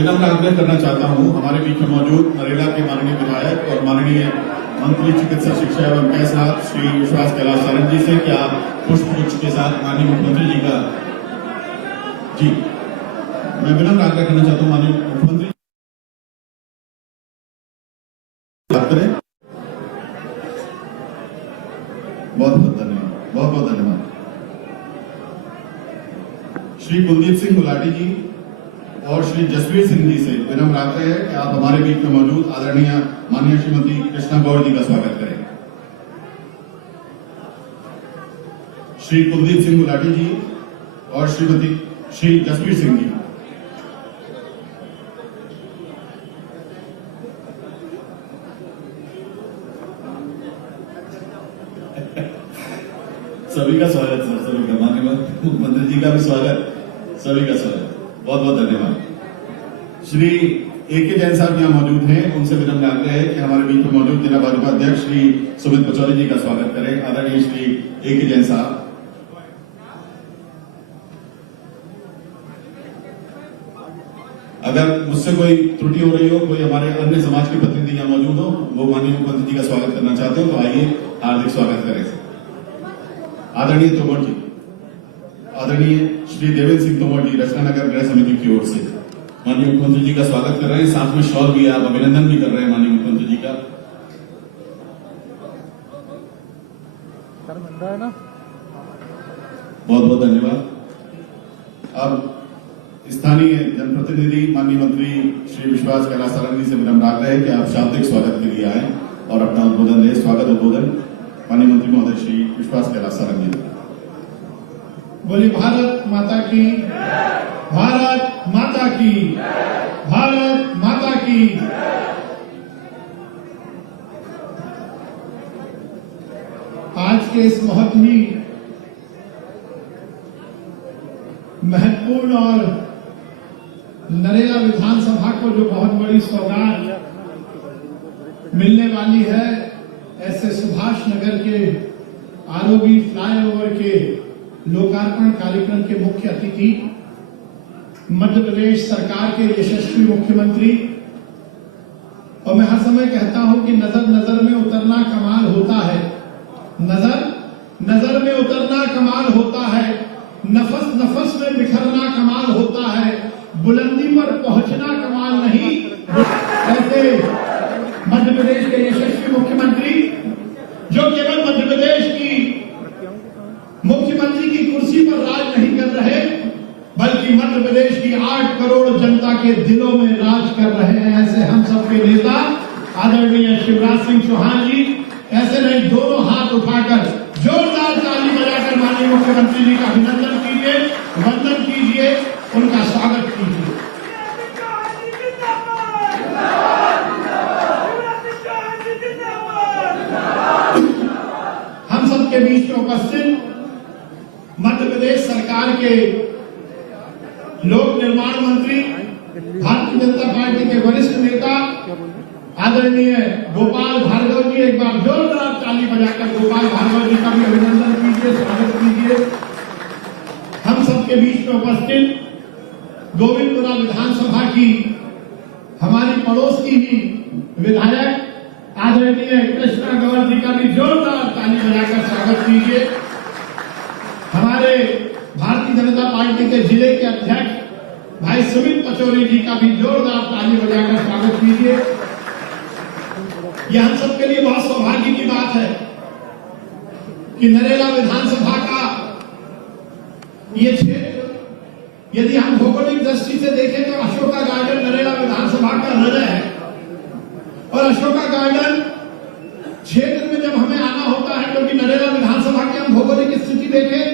विनम्र आग्रह करना चाहता हूं हमारे बीच में मौजूद नरेला के माननीय विधायक और माननीय मंत्री चिकित्सा शिक्षा एवं कैशनाथ श्री विश्वास कैलाश सारंग जी से क्या पुष्पगुच्छ के साथ माननीय मुख्यमंत्री जी का मैं विनम्र आग्रह करना चाहता हूं माननीय मुख्यमंत्री बात करें। बहुत बहुत धन्यवाद, बहुत बहुत धन्यवाद। श्री कुलदीप सिंह गुलाटी जी और श्री जसवीर सिंह जी से विनम्र आग्रह है कि आप हमारे बीच में मौजूद आदरणीय माननीय श्रीमती कृष्णा गौड़ जी का स्वागत करें। श्री कुलदीप सिंह गुलाटी जी और श्रीमती श्री जसवीर सिंह जी। सभी का स्वागत सर, सभी का माननीय मुख्यमंत्री जी का भी स्वागत, सभी का स्वागत, बहुत बहुत धन्यवाद। श्री ए.के. जैन साहब यहाँ मौजूद हैं, उनसे विनम्र आग्रह है कि हमारे बीच में मौजूद जिला भाजपा अध्यक्ष श्री सुमित पचौरी जी का स्वागत करें। आदरणीय श्री ए.के. जैन साहब। अगर मुझसे कोई त्रुटि हो रही हो, कोई हमारे अन्य समाज के प्रतिनिधि यहाँ मौजूद हो, वो माननीय मुख्यमंत्री जी का स्वागत करना चाहते हो तो आइए हार्दिक स्वागत करें। आदरणीय तोमर जी, आदरणीय श्री देवेंद्र सिंह तोमर जी रचना नगर गृह समिति की ओर से माननीय मुख्यमंत्री जी का स्वागत कर रहे हैं। साथ में शॉल भी आप अभिनंदन भी कर रहे हैं माननीय मुख्यमंत्री जी का। बहुत बहुत धन्यवाद। अब स्थानीय जनप्रतिनिधि माननीय मंत्री श्री विश्वास कैलाश सारंग जी से विनम्र आग्रह है कि आप शाब्दिक स्वागत के लिए आए और अपना उद्बोधन दें। स्वागत उद्बोधन माननीय मंत्री महोदय श्री विश्वास कैलाश सारंग जी। बोली भारत माता की, भारत माता की, भारत माता की। आज के इस बहुत ही महत्वपूर्ण और नरेला विधानसभा को जो बहुत बड़ी सौगात मिलने वाली है, ऐसे सुभाष नगर के आरओबी फ्लाईओवर के लोकार्पण कार्यक्रम के मुख्य अतिथि मध्य प्रदेश सरकार के यशस्वी मुख्यमंत्री। और मैं हर समय कहता हूं कि नजर नजर में उतरना कमाल होता है, नजर नजर में उतरना कमाल होता है, नफस नफस में बिखरना कमाल होता है, बुलंदी पर पहुंचना कमाल नहीं। ऐसे मध्य प्रदेश के यशस्वी मुख्यमंत्री जो केवल मध्य प्रदेश की मुख्यमंत्री की कुर्सी पर राज नहीं कर रहे, बल्कि मध्य प्रदेश की 8 करोड़ जनता के दिलों में राज कर रहे हैं। ऐसे हम सबके नेता आदरणीय शिवराज सिंह चौहान जी, ऐसे नहीं दोनों हाथ उठाकर जोरदार ताली बजाकर माननीय मुख्यमंत्री जी का अभिनंदन कीजिए, वंदन कीजिए, उनका स्वागत कीजिए। हम सबके बीच में उपस्थित मध्य प्रदेश सरकार के लोक निर्माण मंत्री, भारतीय जनता पार्टी के वरिष्ठ नेता आदरणीय गोपाल भार्गव जी, एक बार जोरदार ताली बजाकर गोपाल भार्गव जी का भी अभिनंदन कीजिए, स्वागत कीजिए। हम सबके बीच में उपस्थित गोविंदपुरा विधानसभा की हमारी पड़ोस की ही विधायक आदरणीय कृष्णा गौड़ जी का भी जोरदार ताली बजाकर स्वागत कीजिए। हमारे भारतीय जनता पार्टी के जिले के अध्यक्ष भाई सुमित पचौरी जी का भी जोरदार ताली बजाकर स्वागत कीजिए। यह हम सबके लिए बहुत सौभाग्य की बात है कि नरेला विधानसभा का ये क्षेत्र, यदि हम भौगोलिक दृष्टि से देखें तो अशोका गार्डन नरेला विधानसभा का हृदय है। और अशोका गार्डन क्षेत्र में जब हमें आना होता है, क्योंकि नरेला विधानसभा की हम भौगोलिक स्थिति देखें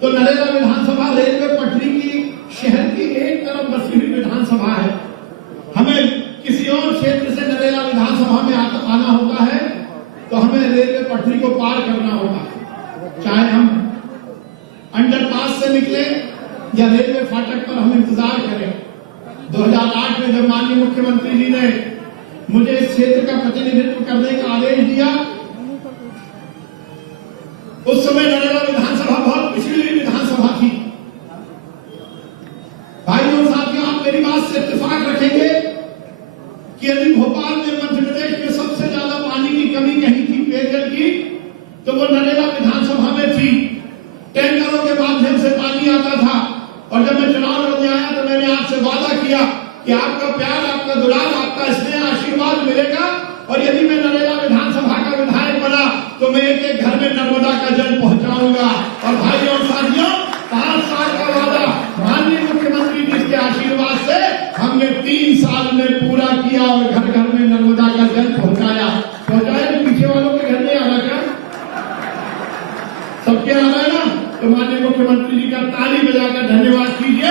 तो नरेला विधानसभा रेलवे पटरी की शहर की एक तरफ बसी हुई विधानसभा है। हमें किसी और क्षेत्र से नरेला विधानसभा में आना होता है तो हमें रेलवे पटरी को पार करना होता है, चाहे हम अंडरपास से निकले या रेलवे फाटक पर हम इंतजार करें। 2008 में जब माननीय मुख्यमंत्री जी ने मुझे इस क्षेत्र का प्रतिनिधित्व करने का आदेश दिया, उस समय नरेला विधानसभा बहुत पिछड़ी हुई विधानसभा थी। भाइयों साथियों, आप मेरी बात से इत्तेफाक रखेंगे कि यदि भोपाल में मध्य प्रदेश में सबसे ज्यादा पानी की कमी कहीं थी पेयजल की, तो वो नरेला विधानसभा में थी। टैंकरों के माध्यम से पानी आता था। और जब मैं चुनाव लड़ने आया तो मैंने आपसे वादा किया कि आपका प्यार, आपका दुलार, आपका स्नेह, आशीर्वाद मिलेगा। और यदि मैं नरेला विधानसभा का विधायक बना तो मैं एक एक घर में नर्मदा का जल पहुंचाऊंगा। और भाइयों और साथियों, 5 साल का वादा माननीय मुख्यमंत्री जी के आशीर्वाद से हमने 3 साल में पूरा किया और घर घर में नर्मदा का जल पहुंचाया। तो पीछे वालों के घर में आ रहा क्या? सबके आ रहा है ना? तो माननीय मुख्यमंत्री जी का ताली बजाकर धन्यवाद कीजिए।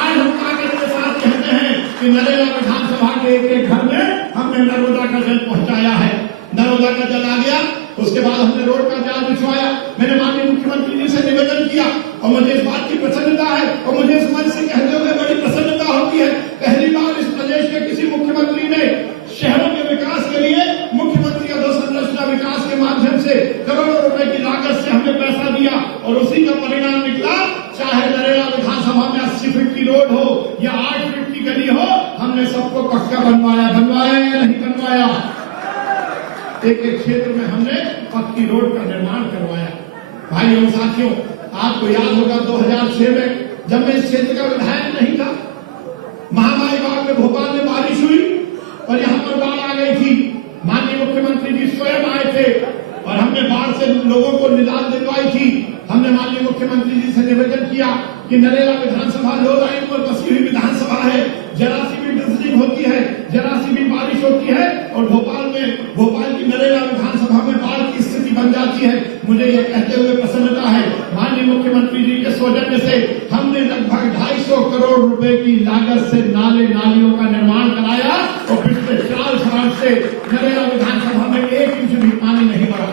आज हम ताकत के साथ कहते हैं कि नरेला विधानसभा के एक एक घर में हमने नर्मदा का जल पहुंचाया है। नर्मदा का जल आ गया, उसके बाद हमने रोड का जाल बिछवाया। मैंने माननीय मुख्यमंत्री जी से निवेदन किया और मुझे इस बात की प्रसन्नता है और मुझे इस मंच से कहते हुए बड़ी प्रसन्नता होती है, पहली बार इस प्रदेश के किसी मुख्यमंत्री ने शहरों के विकास के लिए मुख्यमंत्री अधोसंरचना विकास के माध्यम से करोड़ों रुपए की लागत से हमने पैसा दिया और उसी का परिणाम निकला। चाहे नरेला विधानसभा में 80 फीट की रोड हो या 8 फीट की गली हो, हमने सबको पक्का बनवाया या नहीं बनवाया? एक एक क्षेत्र में हमने पक्की रोड का निर्माण करवाया। भाइयों और साथियों, आपको याद होगा 2006 में जब मैं इस क्षेत्र का विधायक नहीं था, महामारी बाढ़ में भोपाल में बारिश हुई और यहाँ पर बाढ़ आ गई थी। माननीय मुख्यमंत्री जी स्वयं आए थे और हमने बाढ़ से लोगों को निजात दिलवाई थी। हमने माननीय मुख्यमंत्री जी से निवेदन किया कि नरेला विधानसभा लो लाइन पर बसी हुई विधानसभा है, जरा सी भी ड्रिजलिंग होती है, जरा सी भी बारिश होती है और भोपाल की नरेला विधानसभा में बाढ़ की स्थिति बन जाती है। मुझे यह कहते हुए प्रसन्नता है, माननीय मुख्यमंत्री जी के सौजन्य से हमने लगभग 250 करोड़ रुपए की लागत से नाले नालियों का निर्माण कराया और पिछले 4 साल से नरेला विधानसभा में 1 इंच भी पानी नहीं बढ़ा।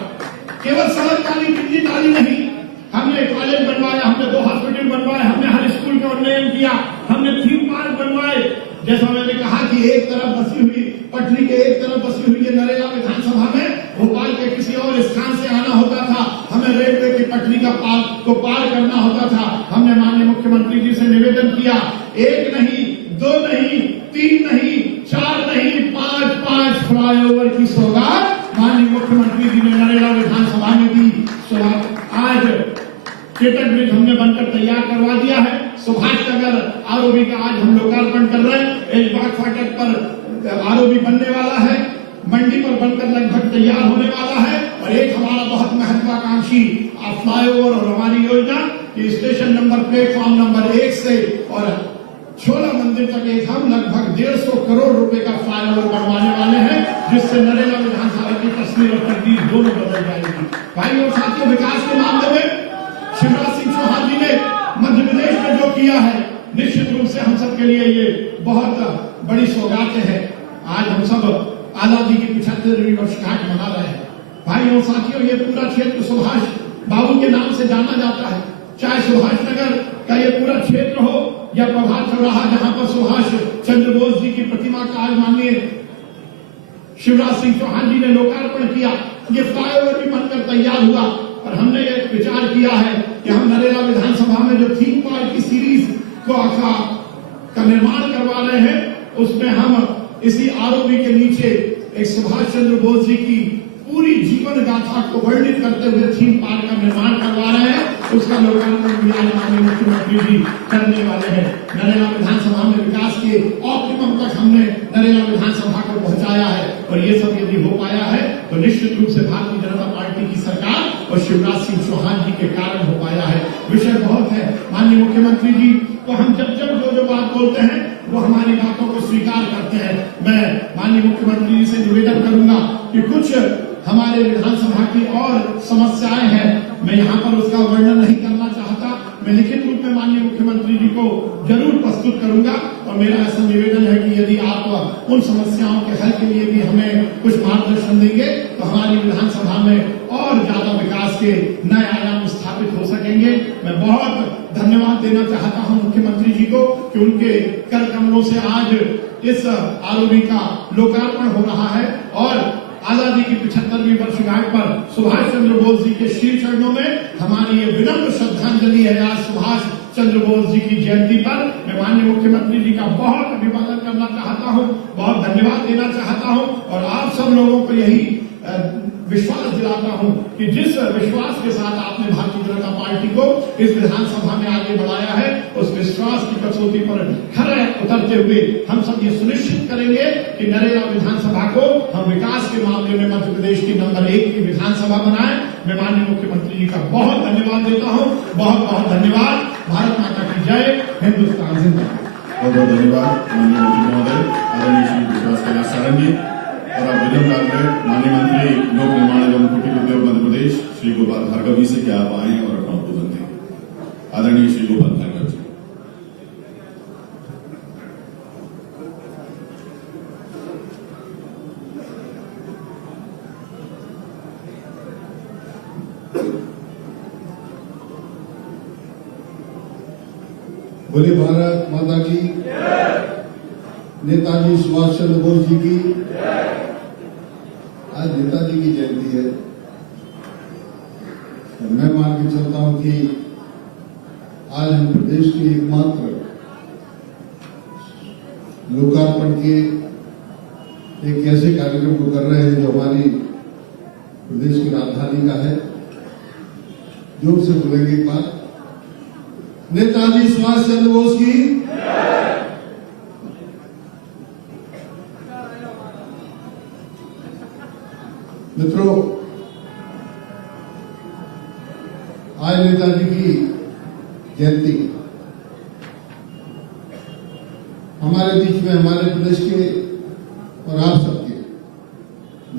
केवल सड़क नाली, बिजली नाली नहीं, हमने कॉलेज बनवाया, हमने 2 हॉस्पिटल बनवाए, हमने हर स्कूल का उन्नयन किया, हमने थीम पार्क बनवाए। जैसा मैंने कहा कि एक तरफ बसी हुई पटरी के एक तरफ बसी हुई ये नरेला विधानसभा में भोपाल के किसी और स्थान से आना होता था, हमें रेलवे की पटरी का पार करना होता था। हमने माननीय मुख्यमंत्री जी से निवेदन किया, 1 नहीं, 2 नहीं, 3 नहीं, 4 नहीं, 5 फ्लाईओवर की सौगात माननीय मुख्यमंत्री जी ने नरेला विधानसभा में दी। आज केटक ब्रिज हमने बनकर तैयार करवा दिया है। सुभाष नगर आरओबी का आज हम लोकार्पण कर रहे हैं। एजबाग फाटक पर आरओबी बनने वाला है, मंडी पर बनकर लगभग तैयार होने वाला है। और एक हमारा बहुत महत्वाकांक्षी फ्लाईओवर और हमारी योजना कि स्टेशन नंबर प्लेटफॉर्म नंबर 1 से और छोला मंदिर तक एक हम लगभग 150 करोड़ रुपए का फ्लाईओवर बनवाने वाले हैं, जिससे नरेला विधानसभा की तस्वीर और तकदीर दोनों बदल जाएगी। भाइयों और साथियों, विकास के मामले में शिवराज सिंह चौहान जी ने मध्य प्रदेश में जो किया है, निश्चित रूप से हम सब के लिए ये बहुत बड़ी सौगातें हैं। आज हम सब आजादी की 75वीं वर्षगांठ मना रहे हैं। भाइयों और साथियों, ये पूरा क्षेत्र सुभाष बाबू के नाम से जाना जाता है। चाहे सुभाष नगर का ये पूरा क्षेत्र हो या प्रभात चौराहा, जहां पर सुभाष चंद्र बोस जी की प्रतिमा का आज माननीय शिवराज सिंह चौहान जी ने लोकार्पण किया। ये फ्लाईओवर भी बनकर तैयार हुआ और हमने ये विचार किया है कि हम नरेला विधानसभा में जो थीम पार्क की सीरीज का निर्माण करवा रहे हैं, उसमें हम इसी आरओबी के नीचे एक सुभाष चंद्र बोस जी की पूरी जीवन गाथा को वर्णित करते हुए थीम पार्क का निर्माण करवा रहे हैं। उसका लोकार्पण भी आज माननीय मुख्यमंत्री जी करने वाले हैं। नरेला विधानसभा में विकास के ऑप्टिमम तक हमने नरेला विधानसभा को पहुंचाया है और ये सब यदि हो पाया है तो निश्चित रूप से भारतीय जनता पार्टी की सरकार और शिवराज सिंह चौहान जी के कारण हो पाया है। विषय बहुत है। माननीय मुख्यमंत्री जी को हम जब जो बात बोलते हैं वो हमारी बातों को स्वीकार करते हैं। मैं माननीय मुख्यमंत्री जी से निवेदन करूंगा कि कुछ हमारे विधानसभा की और समस्याएं हैं, मैं यहाँ पर उसका वर्णन नहीं करना चाहता। मैं लिखित रूप में माननीय मुख्यमंत्री जी को जरूर प्रस्तुत करूंगा और मेरा ऐसा निवेदन है कि यदि आप उन समस्याओं के हल के लिए भी हमें कुछ मार्गदर्शन देंगे तो हमारी विधानसभा में और ज्यादा विकास के नए आयाम स्थापित हो सकेंगे। मैं बहुत धन्यवाद देना चाहता हूं मुख्यमंत्री जी को कि उनके कर कमलों से आज इस आरओबी का लोकार्पण हो रहा है और आजादी की 75वीं वर्षगांठ पर सुभाष चंद्र बोस जी के श्री चरणों में हमारी ये विनम्र श्रद्धांजलि है। आज सुभाष चंद्र बोस जी की जयंती पर मैं माननीय मुख्यमंत्री जी का बहुत अभिवादन करना चाहता हूं, बहुत धन्यवाद देना चाहता हूं और आप सब लोगों को यही विश्वास दिलाता हूं कि जिस विश्वास के साथ आपने भारतीय जनता पार्टी को इस विधानसभा में आगे बढ़ाया है, उस विश्वास की कसौटी पर खरे उतरते हुए हम सब ये सुनिश्चित करेंगे कि नरेला विधानसभा को हम विकास के मामले में मध्य प्रदेश की नंबर 1 की विधानसभा बनाएं। मैं माननीय मुख्यमंत्री जी का बहुत धन्यवाद देता हूं। बहुत बहुत धन्यवाद। भारत माता की जय। हिंदुस्तान जिंदाबाद। बहुत बहुत धन्यवाद माननीय मंत्री महोदय, आदरणीय श्री विश्वास कैलाश सारंग जी। और अब विनम्र आग्रह माननीय मंत्री लोक निर्माण एवं कुटीर उद्योग मध्य प्रदेश श्री गोपाल भार्गव जी से क्या आप आए और अपना उद्बोधन दें। आदरणीय श्री गोपाल भार्गव जी। बोले भारत माता की, नेताजी सुभाष चंद्र बोस जी की। आज नेताजी की जयंती है। मैं मान के चलता हूं कि आज हम प्रदेश के एकमात्र लोकार्पण के एक ऐसे कार्यक्रम को कर रहे हैं जो हमारी प्रदेश की राजधानी का है। जोर से बोलेंगे एक बात, नेताजी सुभाष चंद्र बोस की। मित्रों, आज नेताजी की जयंती हमारे बीच में हमारे प्रदेश के और आप सबके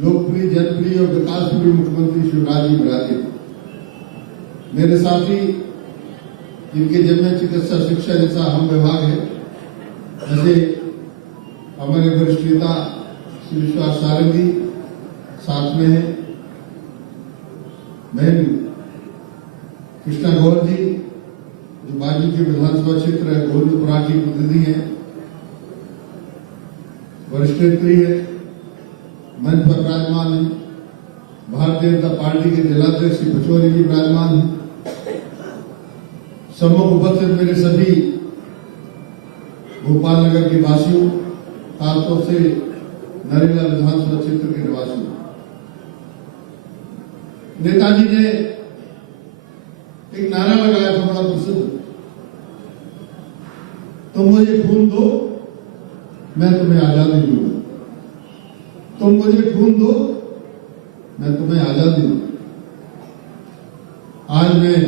लोकप्रिय, जनप्रिय और विकासप्रिय मुख्यमंत्री शिवराज जी विराजे, मेरे साथी जिनके जिम्मे चिकित्सा शिक्षा जैसा अहम विभाग है, जैसे हमारे वरिष्ठ नेता श्री विश्वास सारंग जी साथ में है, बहन कृष्णा गौर जी जो बाजू के विधानसभा क्षेत्र है गोविंदपुरा की प्रतिनिधि है, वरिष्ठ नेत्री है, मंच पर विराजमान है, भारतीय जनता पार्टी के जिलाध्यक्ष श्री पचौरी जी विराजमान है, सम्मुख उपस्थित मेरे सभी भोपाल नगर के वासियों, खासतौर से नरेला विधानसभा क्षेत्र के निवासियों। नेताजी ने एक नारा लगाया था बड़ा प्रसिद्ध, तुम मुझे खून दो मैं तुम्हें आजादी दूंगा, तुम मुझे खून दो मैं तुम्हें आजादी दूंगा। आज मैं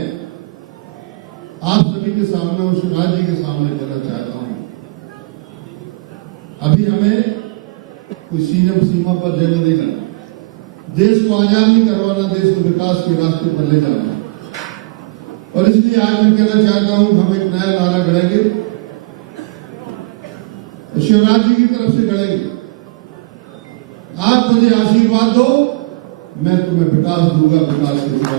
आप सभी के सामने उस शिवराज जी के सामने कहना चाहता हूं, अभी हमें कोई सीमा पर जंग नहीं करना, देश को आजाद नहीं करवाना, देश को विकास के रास्ते पर ले जाना। और इसलिए आज मैं कहना चाहता हूं हम एक नया नारा गढ़ेंगे, शिवराज जी की तरफ से गढ़ेंगे, आप मुझे आशीर्वाद दो मैं तुम्हें विकास दूंगा, विकास के सिवा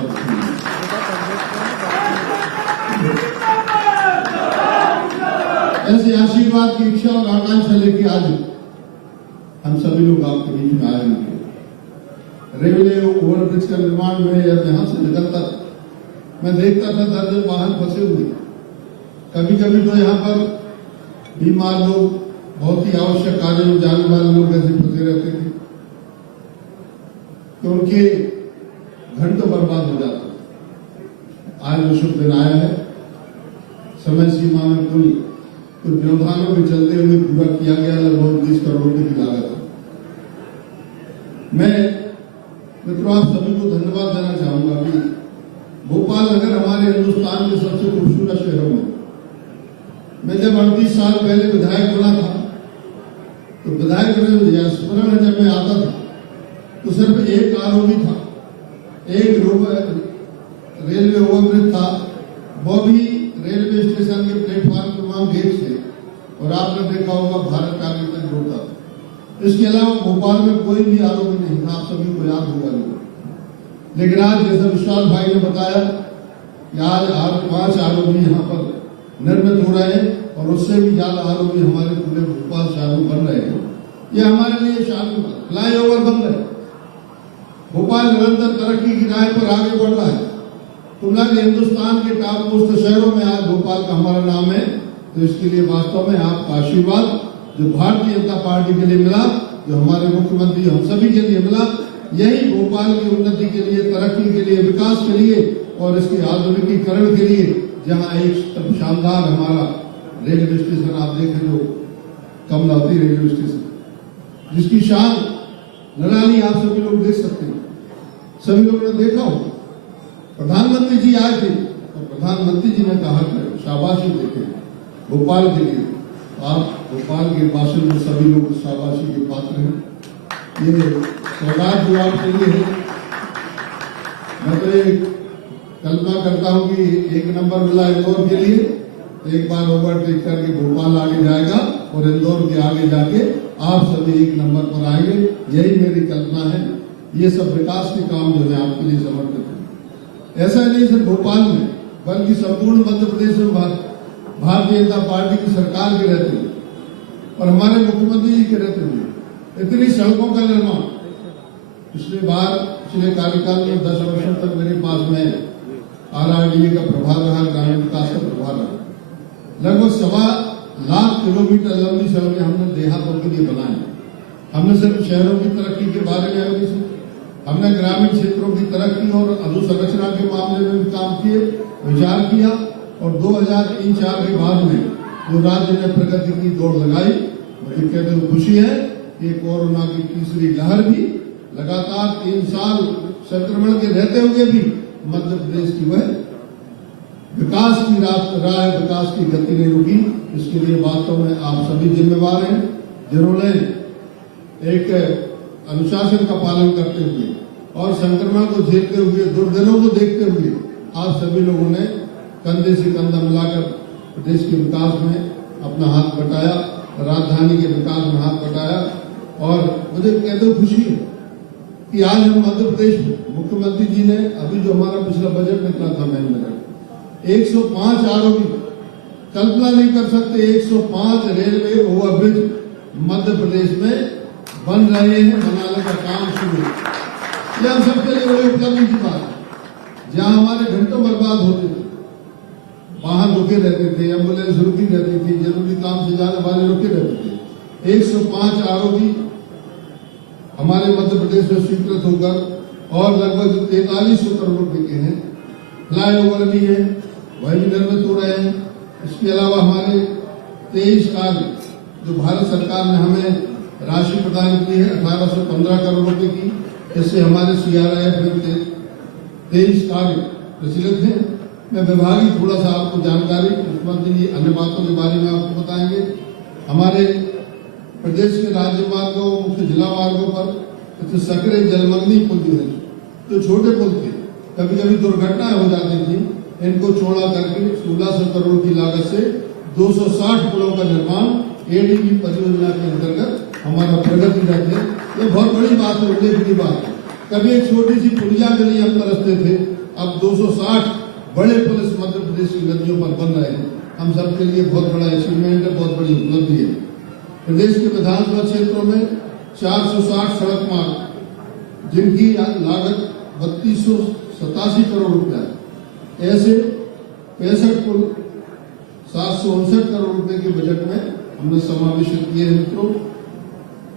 ऐसे आशीर्वाद की इच्छा और आकांक्षा लेके आज हम सभी लोग आपके बीच में आए हैं। रेलवे ओवरब्रिज का निर्माण में जब यहां से निकलता था, मैं देखता था दर्जन वाहन फंसे हुए। कभी कभी तो यहाँ पर बीमार लोग, बहुत ही आवश्यक कार्य में जाने वाले लोग ऐसे फंसे रहते थे तो उनके घंटों बर्बाद हो जाता। आज वो शुभ दिन आया है, समय सीमा में कुछ व्यवधानों के चलते हुए पूरा किया गया लगभग 20 करोड़ रुपए की लागत है। मैं मित्रों आप सभी को धन्यवाद देना चाहूंगा कि भोपाल नगर हमारे हिंदुस्तान के सबसे खूबसूरत शहरों में, मैं जब 38 साल पहले विधायक बना था तो विधायक स्मरण में जब मैं आता था तो सिर्फ एक आरोपी था, एक रेलवे ओवरब्रिज था, वो भी रेलवे स्टेशन के प्लेटफॉर्म क्रमांक 1 से, और आपने देखा होगा भारत का आगे तक जोड़ता था। इसके अलावा भोपाल में कोई भी आरोपी नहीं था, आप सभी को याद होगा। लेकिन आज जैसे विशाल भाई ने बताया कि आज 5 आरोपी यहाँ पर निर्मित हो रहे हैं और उससे भी ज्यादा आरोपी हमारे पूरे भोपाल शहर में बन रहे हैं। ये हमारे लिए शामिल फ्लाईओवर बन रहे हैं। भोपाल निरंतर तरक्की की राह पर आगे बढ़ रहा है। तुलना के हिंदुस्तान के टॉप मोस्ट शहरों में आज भोपाल का हमारा नाम है, तो इसके लिए वास्तव में आपका आशीर्वाद जो भारतीय जनता पार्टी के लिए मिला, जो हमारे मुख्यमंत्री हम सभी के लिए मिला, यही भोपाल की उन्नति के लिए, तरक्की के लिए, विकास के लिए और इसके आधुनिकीकरण के लिए, जहां एक शानदार हमारा रेलवे स्टेशन आप देखें, जो कमलावती रेलवे स्टेशन, जिसकी शान नराली आप सभी लोग देख सकते हैं, सभी लोगों ने देखा हो। प्रधानमंत्री जी आए थे और प्रधानमंत्री जी ने कहा कि शाबाशी देते भोपाल के लिए। आप भोपाल के वासियों में सभी लोग शाबाशी के पात्र हैं। ये सौगात जो आपके लिए है, मैं तो ये कल्पना करता हूं कि 1 नंबर मिला इंदौर के लिए, एक बार ओवरटेक करके भोपाल आगे जाएगा और इंदौर के आगे जाके आप सभी 1 नंबर पर आएंगे, यही मेरी कल्पना है। ये सब विकास के काम जो है आपके लिए समर्पित है। ऐसा नहीं सिर्फ भोपाल में, बल्कि संपूर्ण मध्य प्रदेश में भारतीय जनता पार्टी की सरकार के रहते हुए और हमारे मुख्यमंत्री जी के रहते हुए इतनी सड़कों का निर्माण पिछले कार्यकाल में 10 वर्षों तक मेरे पास में RRDA का प्रभार रहा, ग्रामीण विकास का प्रभार रहा। लगभग 1.25 लाख किलोमीटर लंबी सड़कें हमने देहातों के लिए बनाई। हमने सिर्फ शहरों की तरक्की के बारे में अभी से, हमने ग्रामीण क्षेत्रों की तरक्की और अधोसंरचना के मामले में भी काम किए, विचार किया और 2003-04 के बाद में जो राज्य ने प्रगति की दौड़ लगाई, मुझे कहते हुए खुशी है कि कोरोना की तीसरी लहर भी लगातार 3 साल संक्रमण के रहते हुए भी मध्य प्रदेश की वह विकास की राह, विकास की गति नहीं रुकी। इसके लिए वास्तव में आप सभी जिम्मेवार हैं, जिन्होंने एक अनुशासन का पालन करते हुए और संक्रमण को झेलते हुए, दुर्दिनों को देखते हुए आप सभी लोगों ने कंधे से कंधा मिलाकर प्रदेश के विकास में अपना हाथ बटाया, राजधानी के विकास में हाथ बटाया। और मुझे कहते हुए खुशी है कि आज हम मध्य प्रदेश में मुख्यमंत्री जी ने अभी जो हमारा पिछला बजट निकला था महीने 105 आरोपी, कल्पना नहीं कर सकते, 105 रेलवे ओवरब्रिज मध्य प्रदेश में बन रहे हैं, बनाने का काम शुरू है। यह हम सबके लिए बड़ी उपलब्धि की बात है। जहां हमारे घंटों बर्बाद होते थे, वाहन रुके रहते थे, एम्बुलेंस रुकी रहती थी, जरूरी काम से जाने वाले रुके रहते थे, 105 आरोपी हमारे मध्य प्रदेश में स्वीकृत होकर और लगभग 4300 करोड़ रुपए के हैं। फ्लाईओवर भी है, वह भी निर्मित हो रहे हैं। इसके अलावा हमारे 23 कार्य जो भारत सरकार ने हमें राशि प्रदान की है 1815 करोड़ रुपए की, इससे हमारे CRIF में 23 कार्य प्रचलित हैं। मैं विभागीय थोड़ा सा आपको जानकारी, मुख्यमंत्री जी अन्य बातों के बारे में आपको बताएंगे। हमारे प्रदेश के राज्य मार्गों, मुख्य जिला मार्गों पर सकरे जलमग्नी पुल जो है, जो छोटे पुल थे, कभी कभी दुर्घटनाएं हो जाती थी, इनको चौड़ा करके 1600 करोड़ की लागत से 260 पुलों का निर्माण ADB परियोजना के अंतर्गत हमारा प्रगति रथ है। ये बहुत बड़ी बात है, उल्लेखनीय बात है। कभी एक छोटी सी पुलिया के लिए हम तरसते थे, अब 260 बड़े पुल इस मध्य प्रदेश की नदियों पर बन रहे हैं। हम सबके लिए बहुत बड़ा अचीवमेंट है, बहुत बड़ी उपलब्धि है। प्रदेश के विधानसभा क्षेत्रों में 460 सड़क मार्ग, जिनकी लागत 3287 करोड़ रुपया है, ऐसे 65 पुल 759 करोड़ रुपए के बजट में हमने समावेशित किए हैं। मित्रों,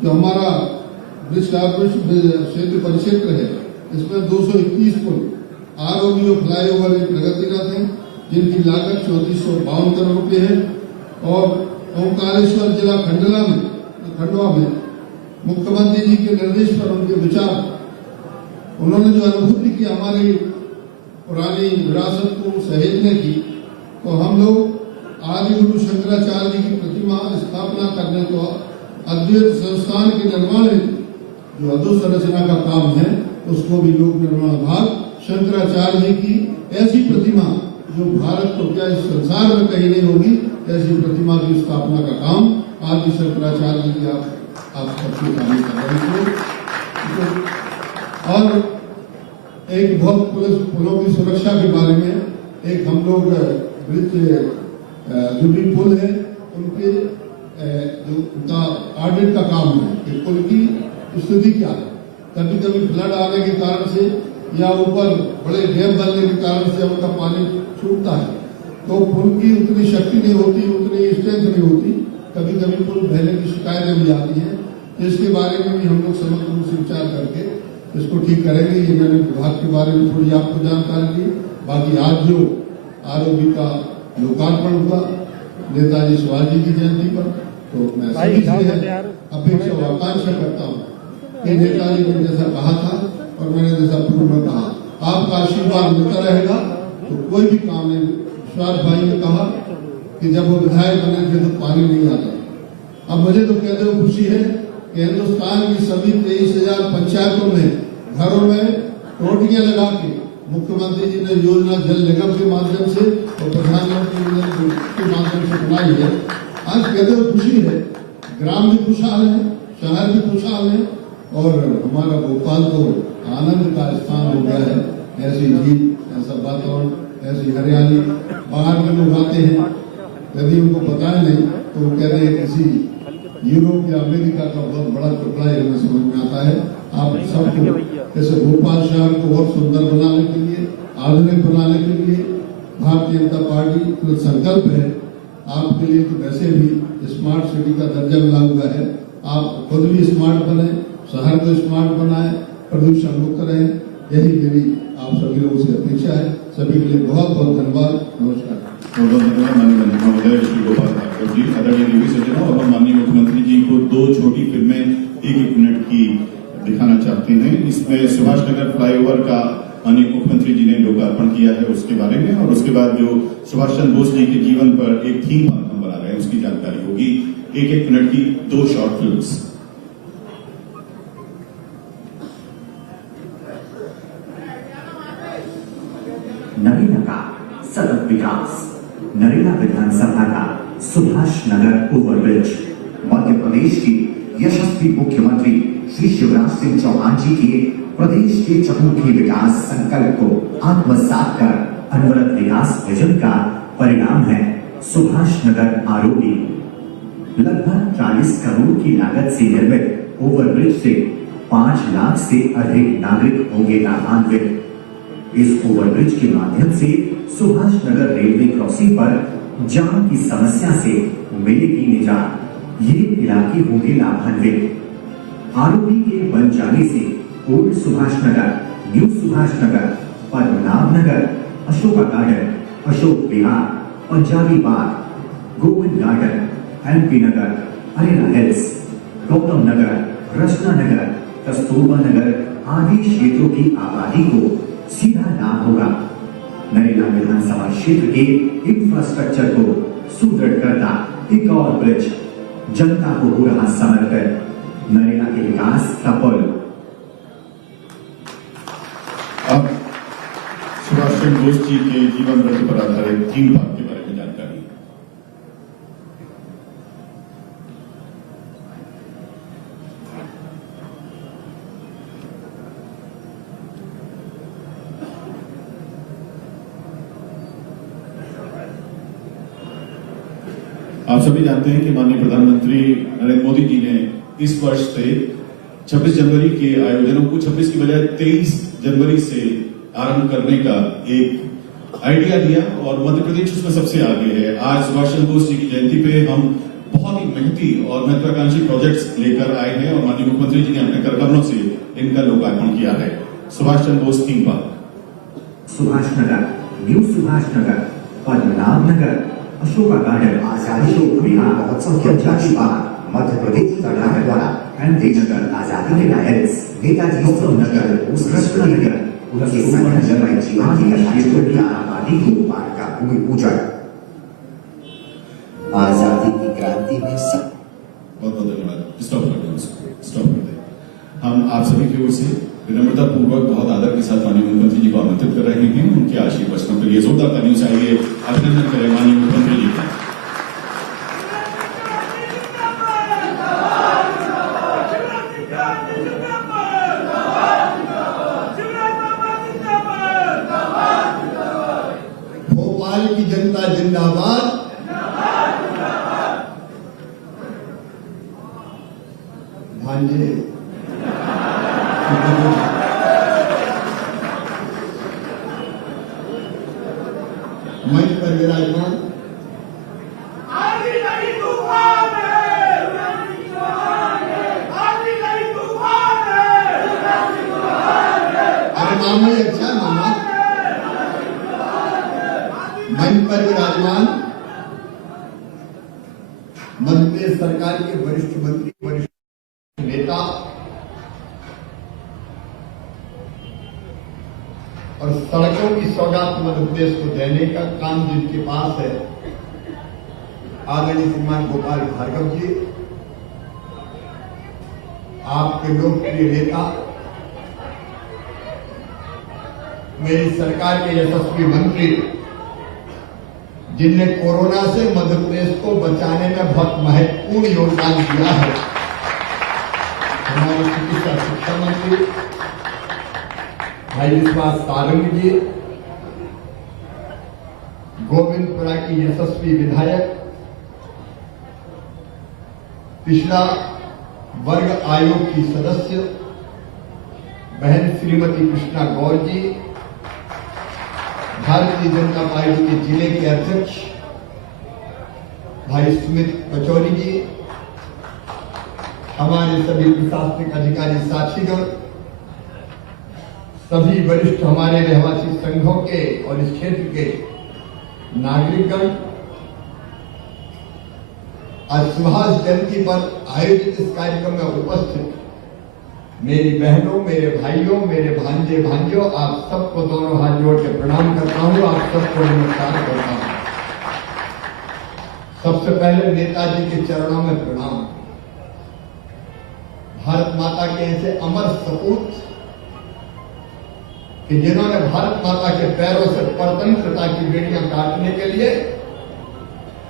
जो हमारा ब्रिज कॉर्पोरेशन क्षेत्र परिक्षेत्र है, इसमें 221 पुल, ROB और फ्लाईओवर प्रगतिरत हैं, जिनकी लागत 3452 करोड़ रुपए है। और ओंकारेश्वर जिला खंडवा में मुख्यमंत्री जी के निर्देश पर उनके विचार, उन्होंने जो अनुभूति की हमारी पुरानी विरासत को सहेजने की, तो हम लोग आदि गुरु शंकराचार्य जी की प्रतिमा स्थापना करने को अद्वैत संस्थान के निर्माण में जो अधोसंरचना का काम है, उसको भी लोक निर्माण विभाग शंकराचार्य जी की ऐसी प्रतिमा जो भारत को क्या इस संसार में कहीं नहीं होगी, ऐसी प्रतिमा की स्थापना का काम आदि शंकराचार्य जी की आप सबसे काम कर रहे हैं। और एक बहुत पुलों की सुरक्षा के बारे में एक हम लोग ब्रिज जो भी पुल है उनके जो उनका ऑडिट का काम है कि पुल की स्थिति क्या है। कभी कभी फ्लड आने के कारण से या ऊपर बड़े डैम बनने के कारण से उनका पानी छूटता है तो पुल की उतनी शक्ति नहीं होती, उतनी स्ट्रेंथ नहीं होती, कभी कभी पुल बहने की शिकायतें भी आती हैं। तो इसके बारे में भी हम लोग समग्र रूप से विचार करके इसको ठीक करेंगे। ये मैंने विभाग के बारे में थोड़ी आपको जानकारी दी। बाकी आज जो आरओबी का लोकार्पण हुआ नेताजी सुभाष जी की जयंती पर, तो मैं सभी से अपेक्षा और आकांक्षा करता हूँ कि नेताजी ने जैसा कहा था और मैंने जैसा पूर्व में कहा, आपका आशीर्वाद मिलता रहेगा तो कोई भी काम नहीं। विश्वास भाई ने कहा कि जब वो विधायक बने थे तो पानी नहीं आता। अब मुझे तो कहते हुए खुशी है कि हिंदुस्तान की सभी 23,000 पंचायतों में घरों में टोटियां लगा के मुख्यमंत्री जी ने योजना जल निगम के माध्यम से और प्रधानमंत्री के माध्यम से बनाई है। आज कहते हुए खुशी है, ग्राम भी खुशहाल है, शहर भी खुशहाल है और हमारा भोपाल तो आनंद का स्थान हो गया है। ऐसी झील, ऐसा वातावरण, ऐसी हरियाली, बाहर के लोग आते हैं, यदि उनको बताए नहीं तो वो कह रहे हैं किसी यूरोप या अमेरिका का बहुत बड़ा टुकड़ा हमें समझ में आता है। आप सबको जैसे भोपाल शहर को और सुंदर बनाने के लिए, आधुनिक बनाने के लिए भारतीय जनता पार्टी कृत संकल्प है। आपके लिए तो वैसे भी स्मार्ट सिटी का दर्जा मिला हुआ है। आप खुद भी स्मार्ट बने, शहर को स्मार्ट बनाए, प्रदूषण मुक्त रहे, यही मेरी आप सभी लोगों से अपेक्षा है। सभी के लिए बहुत बहुत धन्यवाद। नमस्कार। बहुत बहुत धन्यवाद माननीय महोदय श्री गोपाल भार्गव जी। आदरणीय देवी सज्जनों, अब हम माननीय मुख्यमंत्री जी को 2 छोटी फिल्में 1-1 मिनट की दिखाना चाहते हैं। इसमें सुभाष नगर फ्लाईओवर का माननीय मुख्यमंत्री जी ने लोकार्पण किया है उसके बारे में, और उसके बाद जो सुभाष चंद्र बोस जी के जीवन पर एक थीम पार्क हम बना रहे हैं उसकी जानकारी होगी। 1-1 मिनट की 2 शॉर्ट फिल्म्स। नरेला का सतत विकास। नरेला विधानसभा का सुभाष नगर ओवरब्रिज मध्य प्रदेश के यशस्वी मुख्यमंत्री श्री शिवराज सिंह चौहान जी के प्रदेश के चहुमुखी विकास संकल्प को आत्मसात कर अनवरत विकास विजन का परिणाम है सुभाष नगर आरओबी। लगभग 40 करोड़ की लागत से निर्मित ओवरब्रिज से 5 लाख से अधिक नागरिक होंगे लाभान्वित। इस ओवरब्रिज के माध्यम से सुभाष नगर रेलवे क्रॉसिंग पर जाम की समस्या से मिलेगी निजात। ये इलाके होंगे लाभान्वित। आरओबी के बन जाने से ओल्ड सुभाष नगर, न्यू सुभाष नगर, पद्मनाभ नगर, अशोका गार्डन, अशोक विहार, पंजाबी बाग, गोविंद गार्डन, एमपी नगर, अरेरा हिल्स, गौतम नगर, रचना नगर, कस्तूरबा नगर आदि क्षेत्रों की आबादी को सीधा लाभ होगा। नरेला विधानसभा क्षेत्र के इंफ्रास्ट्रक्चर को सुदृढ़ करता एक और ब्रिज जनता को हो रहा समर्पित। नरेला के विकास का पुल। अब सुभाष चंद्र बोस जी के जीवन वृत्त पर आधारित थीम पार्क के बारे में जानकारी। आप सभी जानते हैं कि माननीय प्रधानमंत्री नरेंद्र मोदी जी ने इस वर्ष से 26 जनवरी के आयोजनों को 26 की बजाय 23 जनवरी से आरंभ करने का एक आइडिया दिया और मध्य प्रदेश उसमें सबसे आगे है। आज सुभाष चंद्र बोस जी की जयंती पे हम बहुत ही मेहनती और महत्वाकांक्षी प्रोजेक्ट्स लेकर आए हैं और माननीय मुख्यमंत्री जी ने अपने करकमलों से इनका लोकार्पण किया है। Subhash Chandra Bose theme park. Subhash Nagar, new Subhash Nagar, Padmanabha नगर, अशोका गार्डन, आजादी अशोक विहार, पंजाबी बाग, मध्य प्रदेश सरकार द्वारा एमपी नगर, आजादी के हिल्स, नेताजी नगर, रचना नगर, उनके संघर्षमय जीवन की क्षेत्रों की आबादी को पार्क का भूमि पूजन। आजादी की क्रांति में सब बहुत बहुत धन्यवाद। स्टॉप कर दें उसको, स्टॉप कर दें। हम आप सभी की ओर से विनम्रता पूर्वक बहुत आदर के साथ माननीय मुख्यमंत्री जी को आमंत्रित कर रहे हैं। उनके आशीर्वचनों के लिए जोरदार तालियों से आइए अभिनंदन करें माननीय मुख्यमंत्री जी का। भोपाल की जनता जिंदाबाद। भांजे नाम ही अच्छा मामा। मंच पर विराजमान मध्य प्रदेश सरकार के वरिष्ठ मंत्री, वरिष्ठ नेता और सड़कों की सौगात मध्य प्रदेश को देने का काम जिनके पास है, आदरणीय श्रीमान गोपाल भार्गव जी, आपके लोकप्रिय नेता, मेरी सरकार के यशस्वी मंत्री, जिनने कोरोना से मध्य प्रदेश को बचाने में बहुत महत्वपूर्ण योगदान दिया है, हमारे चिकित्सा शिक्षा मंत्री भाई विश्वास सारंग जी, गोविंदपुरा की यशस्वी विधायक, पिछड़ा वर्ग आयोग की सदस्य बहन श्रीमती कृष्णा गौर जी, भारतीय जनता पार्टी के जिले के अध्यक्ष भाई सुमित पचौरी जी, हमारे सभी प्रशासनिक अधिकारी साथीगण, सभी वरिष्ठ हमारे रहवासी संघों के और इस क्षेत्र के नागरिकगण, आज सुभाष जयंती पर आयोजित इस कार्यक्रम में उपस्थित मेरी बहनों, मेरे भाइयों, मेरे भांजे भांजियों, आप सबको दोनों हाथ जोड़ के प्रणाम करता हूं, आप सबको नमस्कार करता हूं। सबसे पहले नेताजी के चरणों में प्रणाम। भारत माता के ऐसे अमर सपूत कि जिन्होंने भारत माता के पैरों से परतंत्रता की बेड़ियां काटने के लिए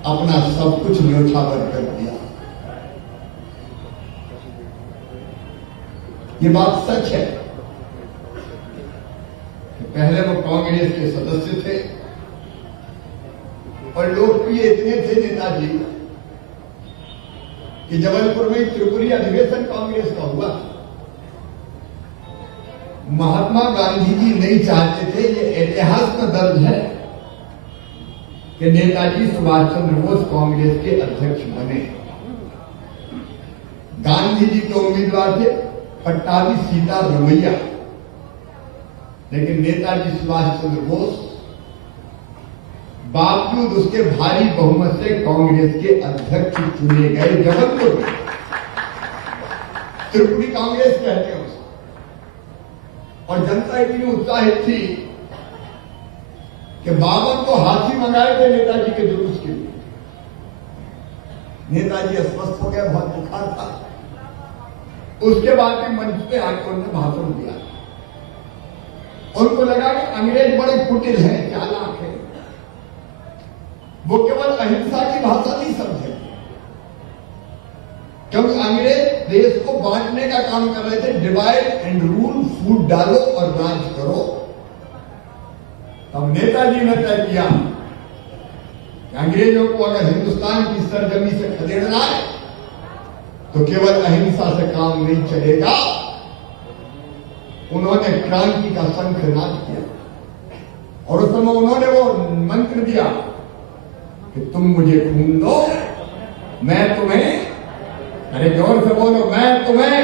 अपना सब कुछ न्योछावर कर दिया। ये बात सच है कि पहले वो कांग्रेस के सदस्य थे और लोकप्रिय इतने थे नेताजी कि जबलपुर में त्रिपुरी अधिवेशन कांग्रेस का हुआ। महात्मा गांधी जी नहीं चाहते थे, ये इतिहास में दर्ज है कि नेताजी सुभाष चंद्र बोस कांग्रेस के अध्यक्ष बने। गांधी जी के उम्मीदवार थे पट्टाभी सीतारमैया, लेकिन नेताजी सुभाष चंद्र बोस बावजूद उसके भारी बहुमत से कांग्रेस के अध्यक्ष चुने गए। जबलपुर में त्रिपुरी कांग्रेस कहते हैं उसको, और जनता इतनी उत्साहित थी कि बाबर को हाथी मंगाए थे नेताजी के जुलूस के लिए। नेताजी अस्वस्थ हो गए, बहुत बुखार था। उसके बाद भी मंच पे आकर उन्होंने भाषण दिया। उनको लगा कि अंग्रेज बड़े कुटिल हैं, चालाक हैं, वो केवल अहिंसा की भाषा नहीं समझे, क्योंकि अंग्रेज देश को बांटने का काम कर रहे थे। डिवाइड एंड रूल, फूट डालो और राज करो। तब नेताजी ने तय किया कि अंग्रेजों को अगर हिंदुस्तान की सरजमी से खदेड़ना है तो केवल अहिंसा से काम नहीं चलेगा। उन्होंने क्रांति का शंखनाद किया और उस समय उन्होंने वो मंत्र दिया कि तुम मुझे खून दो, मैं तुम्हें, अरे जोर से बोलो, मैं तुम्हें।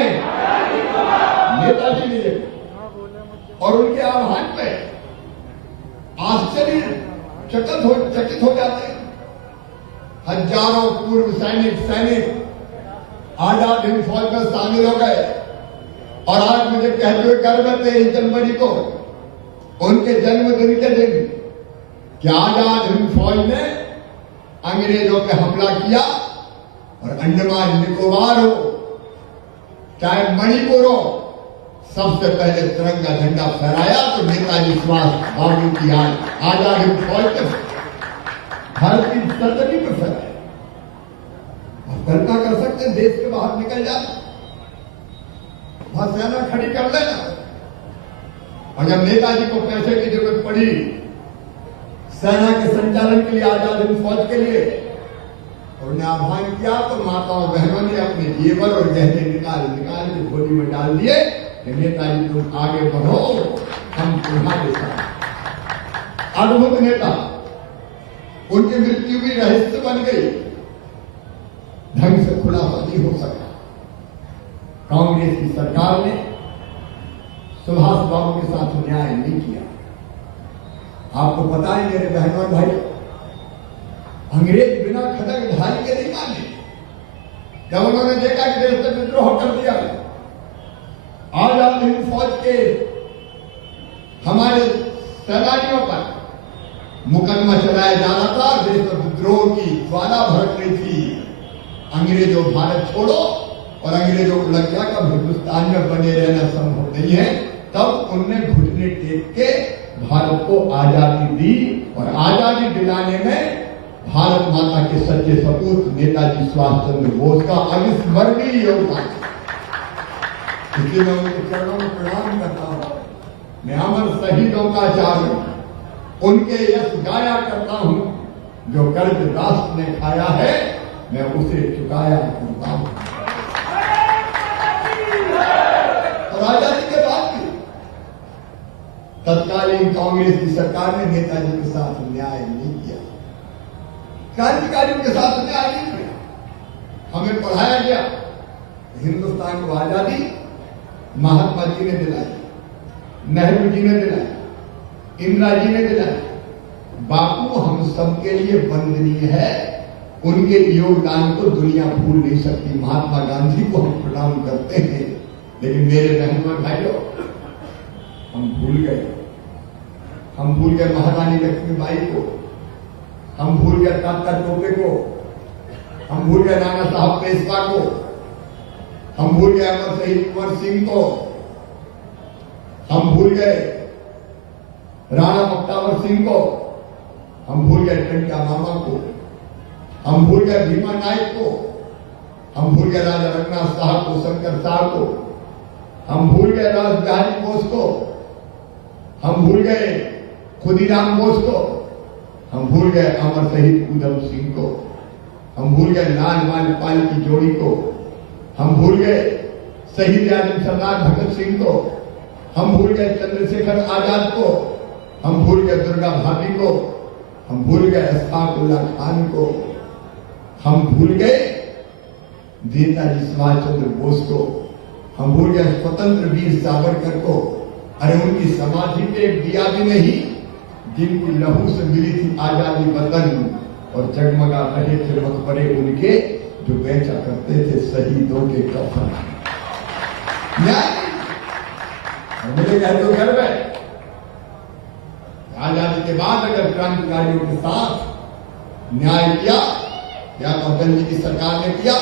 नेताजी ने, और उनके आह्वान पे चकित हो जाते हैं। हजारों पूर्व सैनिक आजाद हिंद फौज में शामिल हो गए और आज मुझे कहते हुए गर्व है 23 जनवरी को, उनके जन्मदिन के दिन, कि आजाद हिंद फौज ने अंग्रेजों पे हमला किया और अंडमान निकोबार हो चाहे मणिपुर हो, सबसे पहले तिरंगा झंडा फहराया तो नेताजी सुभाष बाबू की आजाद हिंद फौज ने भारत की सरजमी पर फहराया। आप कल्पना कर सकते हैं, देश के बाहर निकल जाए, वहां सेना खड़ी कर लेना। और जब नेताजी को पैसे की जरूरत पड़ी सेना के संचालन के लिए, आजाद हिंद फौज के लिए, उन्होंने आह्वान किया तो माताओं बहनों ने अपने जेवर और गहने निकाल के झोली में डाल दिए कि नेताजी तुम आगे बढ़ो, हम तुम्हारे साथ। अद्भुत नेता, उनकी मृत्यु भी रहस्य बन गई, ढंग से खुलासा नहीं हो सका। कांग्रेस की सरकार ने सुभाष बाबू के साथ न्याय नहीं किया। आपको पता है मेरे बहनों और भाई, अंग्रेज बिना खड़ग ढाई के नहीं माने। जब उन्होंने देखा कि देश ने विद्रोह कर दिया, आजाद हिंद फौज के हमारे सेनानियों पर मुकदमा चलाया जा रहा था, देश में विद्रोह की ज्वाला भड़क रही थी। अंग्रेजों भारत छोड़ो और अंग्रेजों को लग गया कि हिंदुस्तान में बने रहना संभव नहीं है। तब उनने घुटने टेक के भारत को आजादी दी और आजादी दिलाने में भारत माता के सच्चे सपूत नेताजी सुभाष चंद्र बोस का अविस्मरणीय योगदान। इसलिए मैं उनके चरणों में प्रणाम करता हूं। मैं अमर शहीदों का आचार्य हूं, उनके यश गाया करता हूं। जो कर्ज राष्ट्र ने खाया है, मैं उसे चुकाया करता हूं। और आजादी के बाद भी तत्कालीन कांग्रेस की सरकार ने नेताजी के साथ न्याय नहीं किया, क्रांतिकारियों के साथ न्याय नहीं किया। हमें पढ़ाया गया हिंदुस्तान को आजादी महात्मा जी ने दिलाई, नेहरू जी ने दिलाई, इंदिरा जी ने दिलाई। बापू हम सबके लिए वंदनीय है, उनके योगदान को दुनिया भूल नहीं सकती। महात्मा गांधी को हम प्रणाम करते हैं, लेकिन मेरे बहनों भाइयों, हम भूल गए। हम भूल गए महारानी लक्ष्मीबाई को, हम भूल गए तात्या टोपे को, हम भूल गए नाना साहब पेशवा को, हम भूल गए अमर शहीद कुंवर सिंह को, हम भूल गए राणा बख्तावर सिंह को, हम भूल गए टंका मामा को, हम भूल गए भीमा नायक को, हम भूल गए राजा रंगनाथ साहब को, शंकर साहब को, हम भूल गए राज बिहारी बोस को, हम भूल गए खुदीराम बोस को, हम भूल गए अमर शहीद उधम सिंह को, हम भूल गए लाल पाल की जोड़ी को, हम भूल गए शहीद आजम सरदार भगत सिंह को, हम भूल गए चंद्रशेखर आजाद को, हम भूल गए दुर्गा भाभी को, हम भूल गए अशफाक उल्लाह खान को, हम भूल गए नेताजी सुभाष चंद्र बोस को, हम भूल गए स्वतंत्र वीर सावरकर को। अरे उनकी समाधि पे एक दिया भी नहीं, जिनकी लहू से मिली थी आजादी वतन, और जगमगा रहे थे मकबरे उनके जो बेचा करते थे शहीदों के कफन। मुझे कहते हो गर्व है, आजादी के बाद अगर क्रांतिकारियों के साथ न्याय किया, या तो अटल जी की सरकार ने किया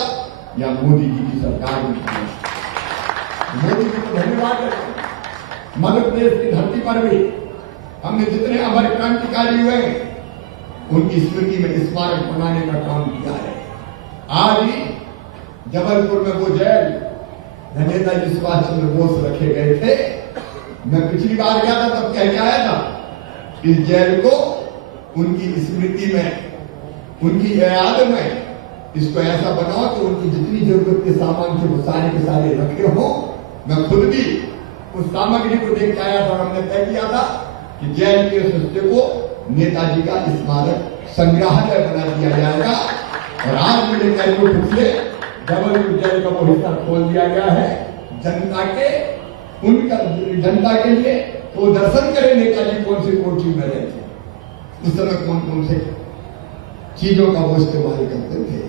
या मोदी जी की सरकार ने किया। मोदी जी को धन्यवाद है। मध्य प्रदेश की धरती पर भी हमने जितने अमर क्रांतिकारी हुए उनकी स्मृति में स्मारक बनाने का काम किया है। आज ही जबलपुर में वो जेल नेताजी सुभाष चंद्र बोस रखे गए थे, मैं पिछली बार गया था तब कह के आया था, इस जेल को उनकी स्मृति में, उनकी याद में इसको ऐसा बनाओ कि उनकी जितनी जरूरत के सामान थे वो सारे के सारे रखे हो। मैं खुद भी उस सामग्री को देख के आया था और हमने तय किया था कि जेल के उस हिस्से को नेताजी का स्मारक संग्रहालय बना दिया जाएगा। और आज मेरे कैबिनेट पिछले जबलपुर जेल का वो हिस्सा खोल दिया गया है जनता के, उनका जनता के लिए, तो दर्शन करें नेताजी कौन सी कोठी में रहे थे, उस समय कौन कौन से चीजों का वो इस्तेमाल करते थे।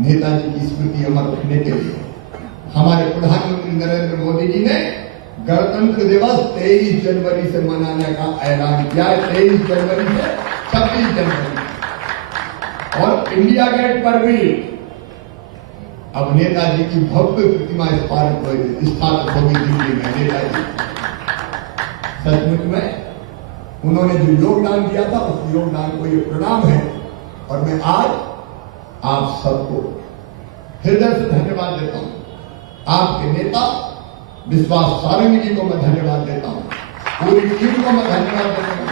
नेताजी की स्मृति अमर रखने के लिए हमारे प्रधानमंत्री नरेंद्र मोदी जी ने गणतंत्र दिवस 23 जनवरी से मनाने का ऐलान किया है। 23 जनवरी से 26 जनवरी, और इंडिया गेट पर भी अब नेताजी की भव्य प्रतिमा स्थापित होगी दिल्ली में। नेताजी सचमुच में उन्होंने जो योगदान दिया था उस योगदान को ये प्रणाम है। और मैं आज आप सबको हृदय से धन्यवाद देता हूं। आपके नेता विश्वास सारंगी जी को मैं धन्यवाद देता हूं, पूरी टीम को मैं धन्यवाद देता हूं।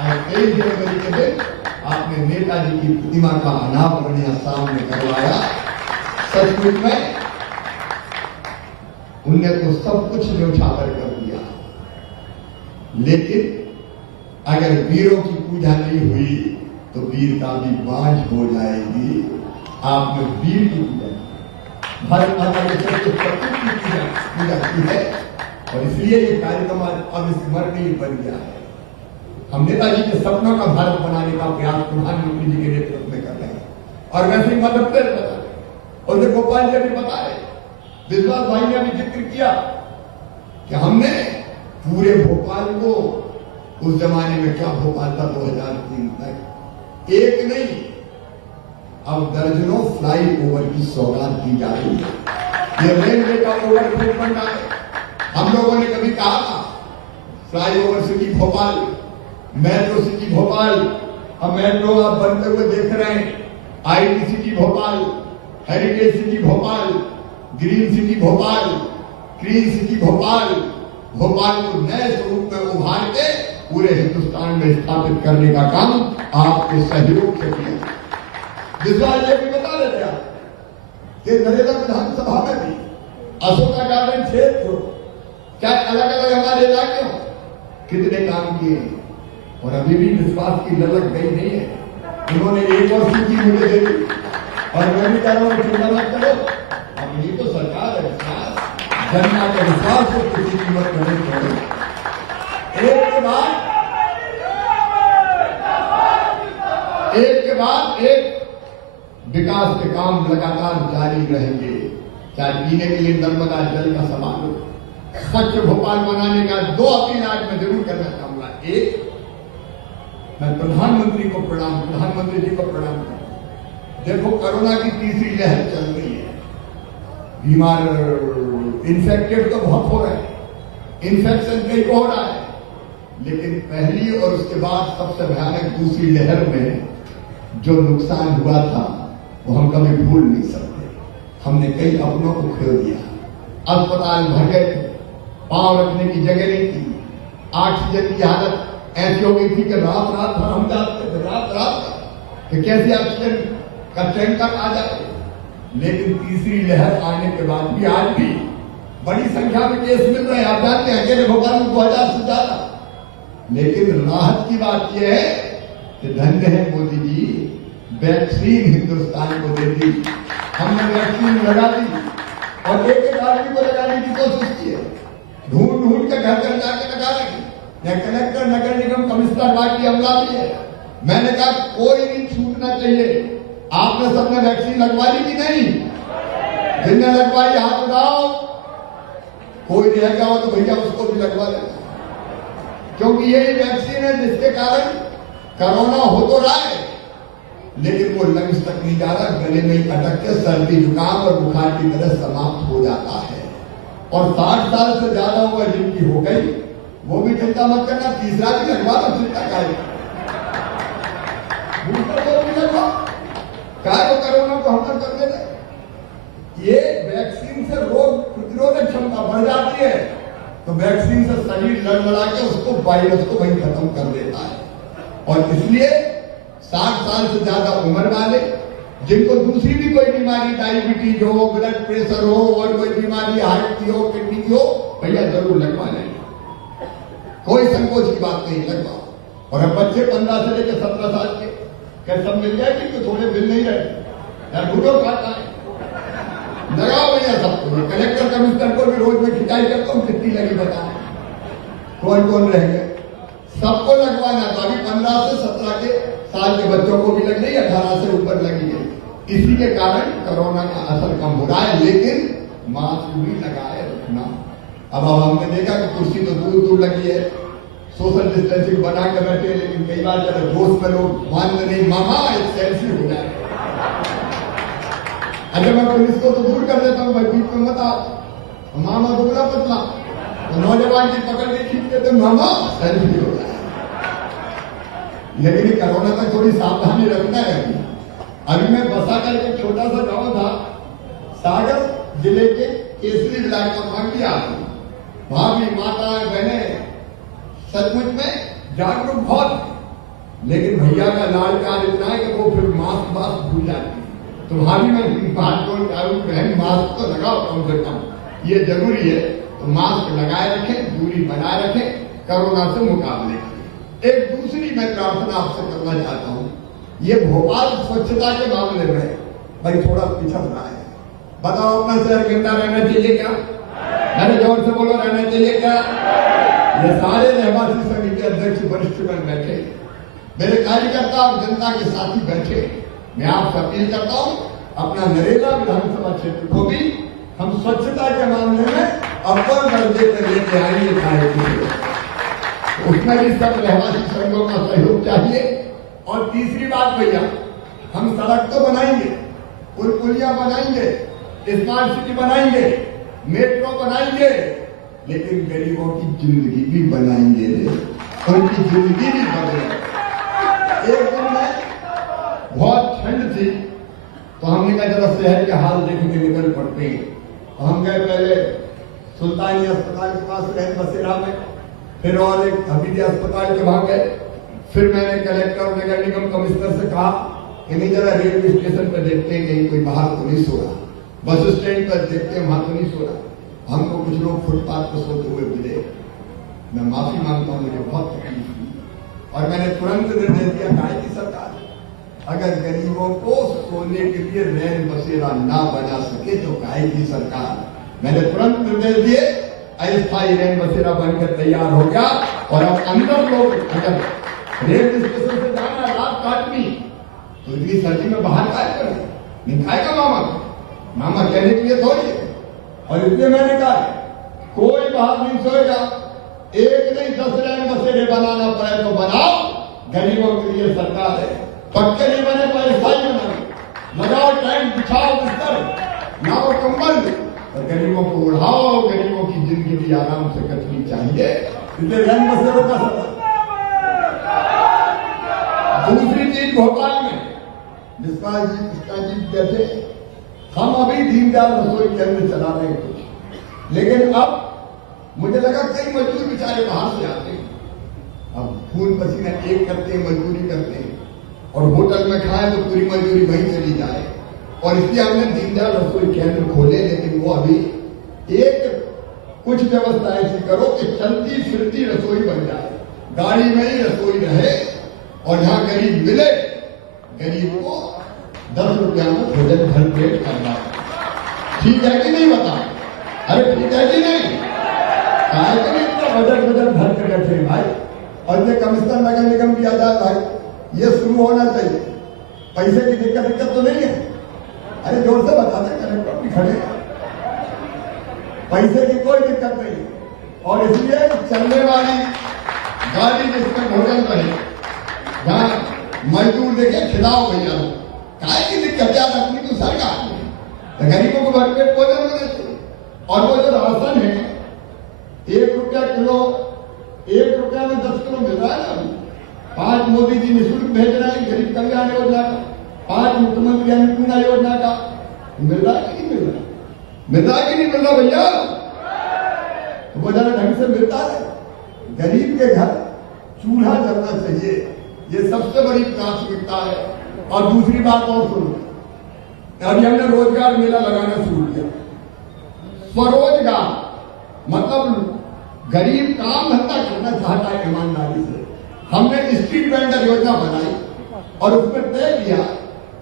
आज 23 जनवरी के दिन आपने नेताजी की प्रतिमा का अनावरण यहां सामने करवाया। सचमुच में उनने तो सब कुछ न्यौछावर कर दिया, लेकिन अगर वीरों की पूजा नहीं हुई तो वीरता भी बांझ हो जाएगी। आपने वीर की पूजा, भारत माता के सबसे प्रतीक की पूजा की है, और इसलिए ये कार्यक्रम आज अविस्मरणीय बन गया है। हम नेताजी के सपनों का भारत बनाने का प्रयास प्रधानमंत्री जी के नेतृत्व में कर रहे हैं। और वैसे ही मदद बता रहे और गोपाल जी भी बता रहे, विश्वास भाई ने भी जिक्र किया कि हमने पूरे भोपाल को, उस जमाने में क्या भोपाल था 2003 तक, एक नहीं अब दर्जनों फ्लाई ओवर की सौगात दी जा रही है। ये रेलवे का ओवर ब्रिज बन रहा है। हम लोगों ने कभी कहा था fly over city Bhopal, metro city Bhopal, अब मेट्रो आप बनते हुए देख रहे हैं। IT city Bhopal, heritage city Bhopal, green city Bhopal, clean city Bhopal, Bhopal को नए स्वरूप में उभार के पूरे हिंदुस्तान में स्थापित करने का काम आपके सहयोग से किया। विश्वास ये भी बता देते आप कि नरेला विधानसभा में भी अशोका गार्डन क्षेत्र क्या अलग अलग हमारे इलाके कितने काम किए हैं और अभी भी विश्वास की ललक गई नहीं है। उन्होंने एक और सूची मुझे दे दी और मैं भी कह रहा हूं चिंता मत करो, अपनी तो सरकार है, विश्वास जनता के विश्वास को किसी कीमत पर नहीं छोड़ेगी। एक के बाद एक विकास के काम लगातार जारी रहेंगे। चाहे पीने के लिए नर्मदा जल का सवाल हो, स्वच्छ भोपाल बनाने का 2 अपील आज मैं जरूर करना चाहूंगा। एक, मैं प्रधानमंत्री को प्रणाम, प्रधानमंत्री जी को प्रणाम करता। देखो कोरोना की तीसरी लहर चल रही है, बीमार इन्फेक्टेड तो बहुत हो रहे हैं, इन्फेक्शन कई हो रहा है, लेकिन पहली और उसके बाद सबसे भयानक दूसरी लहर में जो नुकसान हुआ था वो हम कभी भूल नहीं सकते। हमने कई अपनों को खो दिया, अस्पताल भर गए थे, पांव रखने की जगह नहीं थी, ऑक्सीजन की हालत ऐसी हो गई थी कि रात रात भर हम जाते थे, रात रात कि कैसे ऑक्सीजन का टैंकर आ जाए। लेकिन तीसरी लहर आने के बाद भी आज भी बड़ी संख्या में केस मिल रहे हैं। आप जानते हैं अकेले भोपाल में 2000 से ज्यादा। लेकिन राहत की बात यह है कि धन्य है मोदी जी, वैक्सीन हिंदुस्तान को दे दी, हमने वैक्सीन लगा दी और एक एक आदमी को लगाने की कोशिश की है। ढूंढ ढूंढ के घर घर जाके लगा रही है। कलेक्टर, नगर निगम, कमिश्नर बाकी अमला भी है। मैंने कहा कोई भी छूटना चाहिए। आपने सबने वैक्सीन लगवा ली कि नहीं? जिनने लगवाई हाथ उठाओ। कोई रह गया हो तो भैया उसको भी लगवा लेना, क्योंकि यही वैक्सीन है जिसके कारण कोरोना हो तो रहा है लेकिन वो लंग्स तक नहीं जा रहा, गले में ही अटक के सर्दी जुकाम और बुखार की तरह समाप्त हो जाता है। और 60 साल से ज्यादा उम्र जिनकी हो गई वो भी चिंता मत करना, तीसरा भी लगवा लो, चिंता काय बूस्टर डोज भी लगवा, काय वो कोरोना को हमला कर देते। ये वैक्सीन से रोग प्रतिरोधक क्षमता बढ़ जाती है तो वैक्सीन से शरीर लड़ के उसको वायरस को वही खत्म कर देता है। और इसलिए 60 साल से ज्यादा उम्र वाले जिनको दूसरी भी कोई बीमारी, डायबिटीज हो, ब्लड प्रेशर हो और कोई बीमारी हार्ट की हो, किडनी की हो, भैया जरूर लगवा लें, कोई संकोच की बात नहीं, लगवाओ। और अब बच्चे 15 से लेकर 17 साल के क्या सब मिल जाएगी? तो थोड़े मिल नहीं रहे या ढूंढो खाता है, लगाओ भैया सबको। कलेक्टर कमिश्नर को भी रोज में खिंचाई करता हूँ, कितनी लगी बताओ, कौन कौन रह गए, सबको लगवाना। तो अभी 15 से 17 के साल के बच्चों को भी लग रही, 18 से ऊपर लगी है। इसी के कारण कोरोना का असर कम हो रहा है, लेकिन मास्क भी लगाए रखना। अब हमने देखा कि कुर्सी तो दूर दूर लगी है, सोशल डिस्टेंसिंग बना के बैठे, लेकिन कई बार जब जोश में लोग मानते नहीं, मामा एक सेल्फी हो जाए। अच्छा मैं पुलिस को तो दूर कर देता हूँ, भाई बीच में मत आओ, मामा दुबला पतला, तो नौजवान की पकड़ के खींच देते, मामा सेल्फी हो जाए। लेकिन कोरोना तक थोड़ी सावधानी रखना है। अभी मैं बसा कर एक छोटा सा गांव था, सागर जिले के केसरी ब्लॉक का, वहां की आती वहां भी माता बहने सचमुच में जागरूक बहुत है, लेकिन भैया का लाड़ प्यार इतना है कि वो फिर मास्क भूल जाती है। तो वहां भी मैं बात बोल बहन मास्क तो लगाओ कम से कम, ये जरूरी है। तो मास्क लगाए रखें, दूरी बनाए रखें, कोरोना से मुकाबले करें। एक दूसरी मैं प्रार्थना आपसे करना चाहता हूं, ये भोपाल स्वच्छता के मामले में भाई थोड़ा पिछड़ रहा है। बताओ अपना शहर गंदा रहना चाहिए क्या? अरे जोर से बोलो, रहना चाहिए क्या? ये सारे रहवासी समिति अध्यक्ष वरिष्ठगण बैठे, मेरे कार्यकर्ता और जनता के साथी बैठे। मैं आपसे अपील करता हूं, अपना नरेला विधानसभा क्षेत्र को भी हम स्वच्छता के मामले में अव्वल दर्जे पर लेके आएंगे। उसमें भी सब रहवासी संघों का सहयोग चाहिए। और तीसरी बात भैया, हम सड़क तो बनाएंगे, पुल पुलिया बनाएंगे, स्मार्ट सिटी बनाएंगे, मेट्रो बनाएंगे, लेकिन गरीबों की जिंदगी भी बनाएंगे, उनकी जिंदगी भी बदलेगी। एक दिन में बहुत ठंड थी, तो हमने कहा जरा शहर के हाल देखने निकल पड़ते हैं। तो हम गए पहले सुल्तानी अस्पताल के पास रैन बसेरा में, फिर और एक हमीदिया अस्पताल के वहां गए। फिर मैंने कलेक्टर और नगर निगम कमिश्नर से कहा कि नहीं जरा रेलवे स्टेशन पर देखते हैं कहीं कोई बाहर तो नहीं सो रहा, बस स्टैंड पर देखते हैं वहां तो नहीं सो रहा। हमको कुछ लोग फुटपाथ पर सोते हुए मिले। मैं माफी मांगता हूं, मुझे बहुत तकलीफ हुई और मैंने तुरंत निर्णय दिया, काहे की सरकार अगर गरीबों को सोने के लिए रैन बसेरा ना बना सके तो काहे की सरकार। मैंने तुरंत निर्देश दिए, अस्थायी रैन बसेरा बनकर तैयार हो गया। और अब अंदर लोग अगर रेलवे स्टेशन से जाना रात काटनी तो इतनी सर्दी में बाहर काय करें, नहीं खाएगा मामा कहने के लिए थोड़ी है। और इसलिए मैंने कहा कोई बाहर नहीं सोएगा, एक नहीं 10 रैन बसेरे बनाना पड़े तो बनाओ, गरीबों के लिए सरकार है। पक्के नहीं बने तो अस्थायी बनाओ, लगाओ टेंट, बिछाओ बिस्तर, लाओ कंबल, और गरीबों को उड़ाओ। गरीबों की जिंदगी भी आराम से कटनी चाहिए, इसलिए रैन बसेरों का सफर। दूसरी चीज भोपाल में विश्वास जी कृष्णा जी कहते, हम अभी दीनदयाल रसोई केंद्र चला रहे हैं कुछ, लेकिन अब मुझे लगा कई मजदूर बेचारे बाहर से आते हैं, अब खून पसीना एक करते हैं, मजदूरी करते हैं और होटल में खाए तो पूरी मजदूरी वहीं चली जाए। और इसलिए हमने दीनदयाल रसोई केंद्र खोले, लेकिन वो अभी एक कुछ व्यवस्था ऐसी करो कि चलती फिरती रसोई बन जाए, गाड़ी में ही रसोई रहे और जहां गरीब मिले, गरीब को 10 रुपया में भोजन भर पेट करना। ठीक है कि नहीं बता? अरे ठीक है कि नहीं? इतना बजट भर के बैठे भाई। और ये कमिश्नर नगर निगम भी आजाद भाई, ये शुरू होना चाहिए। पैसे की दिक्कत तो नहीं है? अरे जोर से बताते, कलेक्टर भी खड़े, पैसे की कोई दिक्कत नहीं है। और इसलिए चलने वाली गाड़ी जिसमें भोजन रहे, जहां मजदूर देखे खिलाओ भैया, काय की दिक्कत है? अपनी तो सरकार है, तो गरीबों को भरपेट भोजन मिलना चाहिए। और वो जो राशन है 1 रुपया किलो, 1 रुपया में 10 किलो मिल रहा है ना अभी। 5 मोदी जी निःशुल्क भेज रहे हैं गरीब कल्याण योजना का, 5 मुख्यमंत्री अन्नपूर्णा योजना का। मिल रहा है कि नहीं मिल रहा? मिल रहा है कि नहीं मिल रहा भैया? तो वो जरा ढंग से मिलता है। गरीब के घर चूल्हा जलना चाहिए, ये सबसे बड़ी प्राथमिकता है। और दूसरी बात और सुनो, अभी हमने रोजगार मेला लगाना शुरू किया। स्वरोजगार मतलब गरीब काम धंधा करना चाहता है ईमानदारी से। हमने स्ट्रीट वेंडर योजना बनाई और उसमें तय किया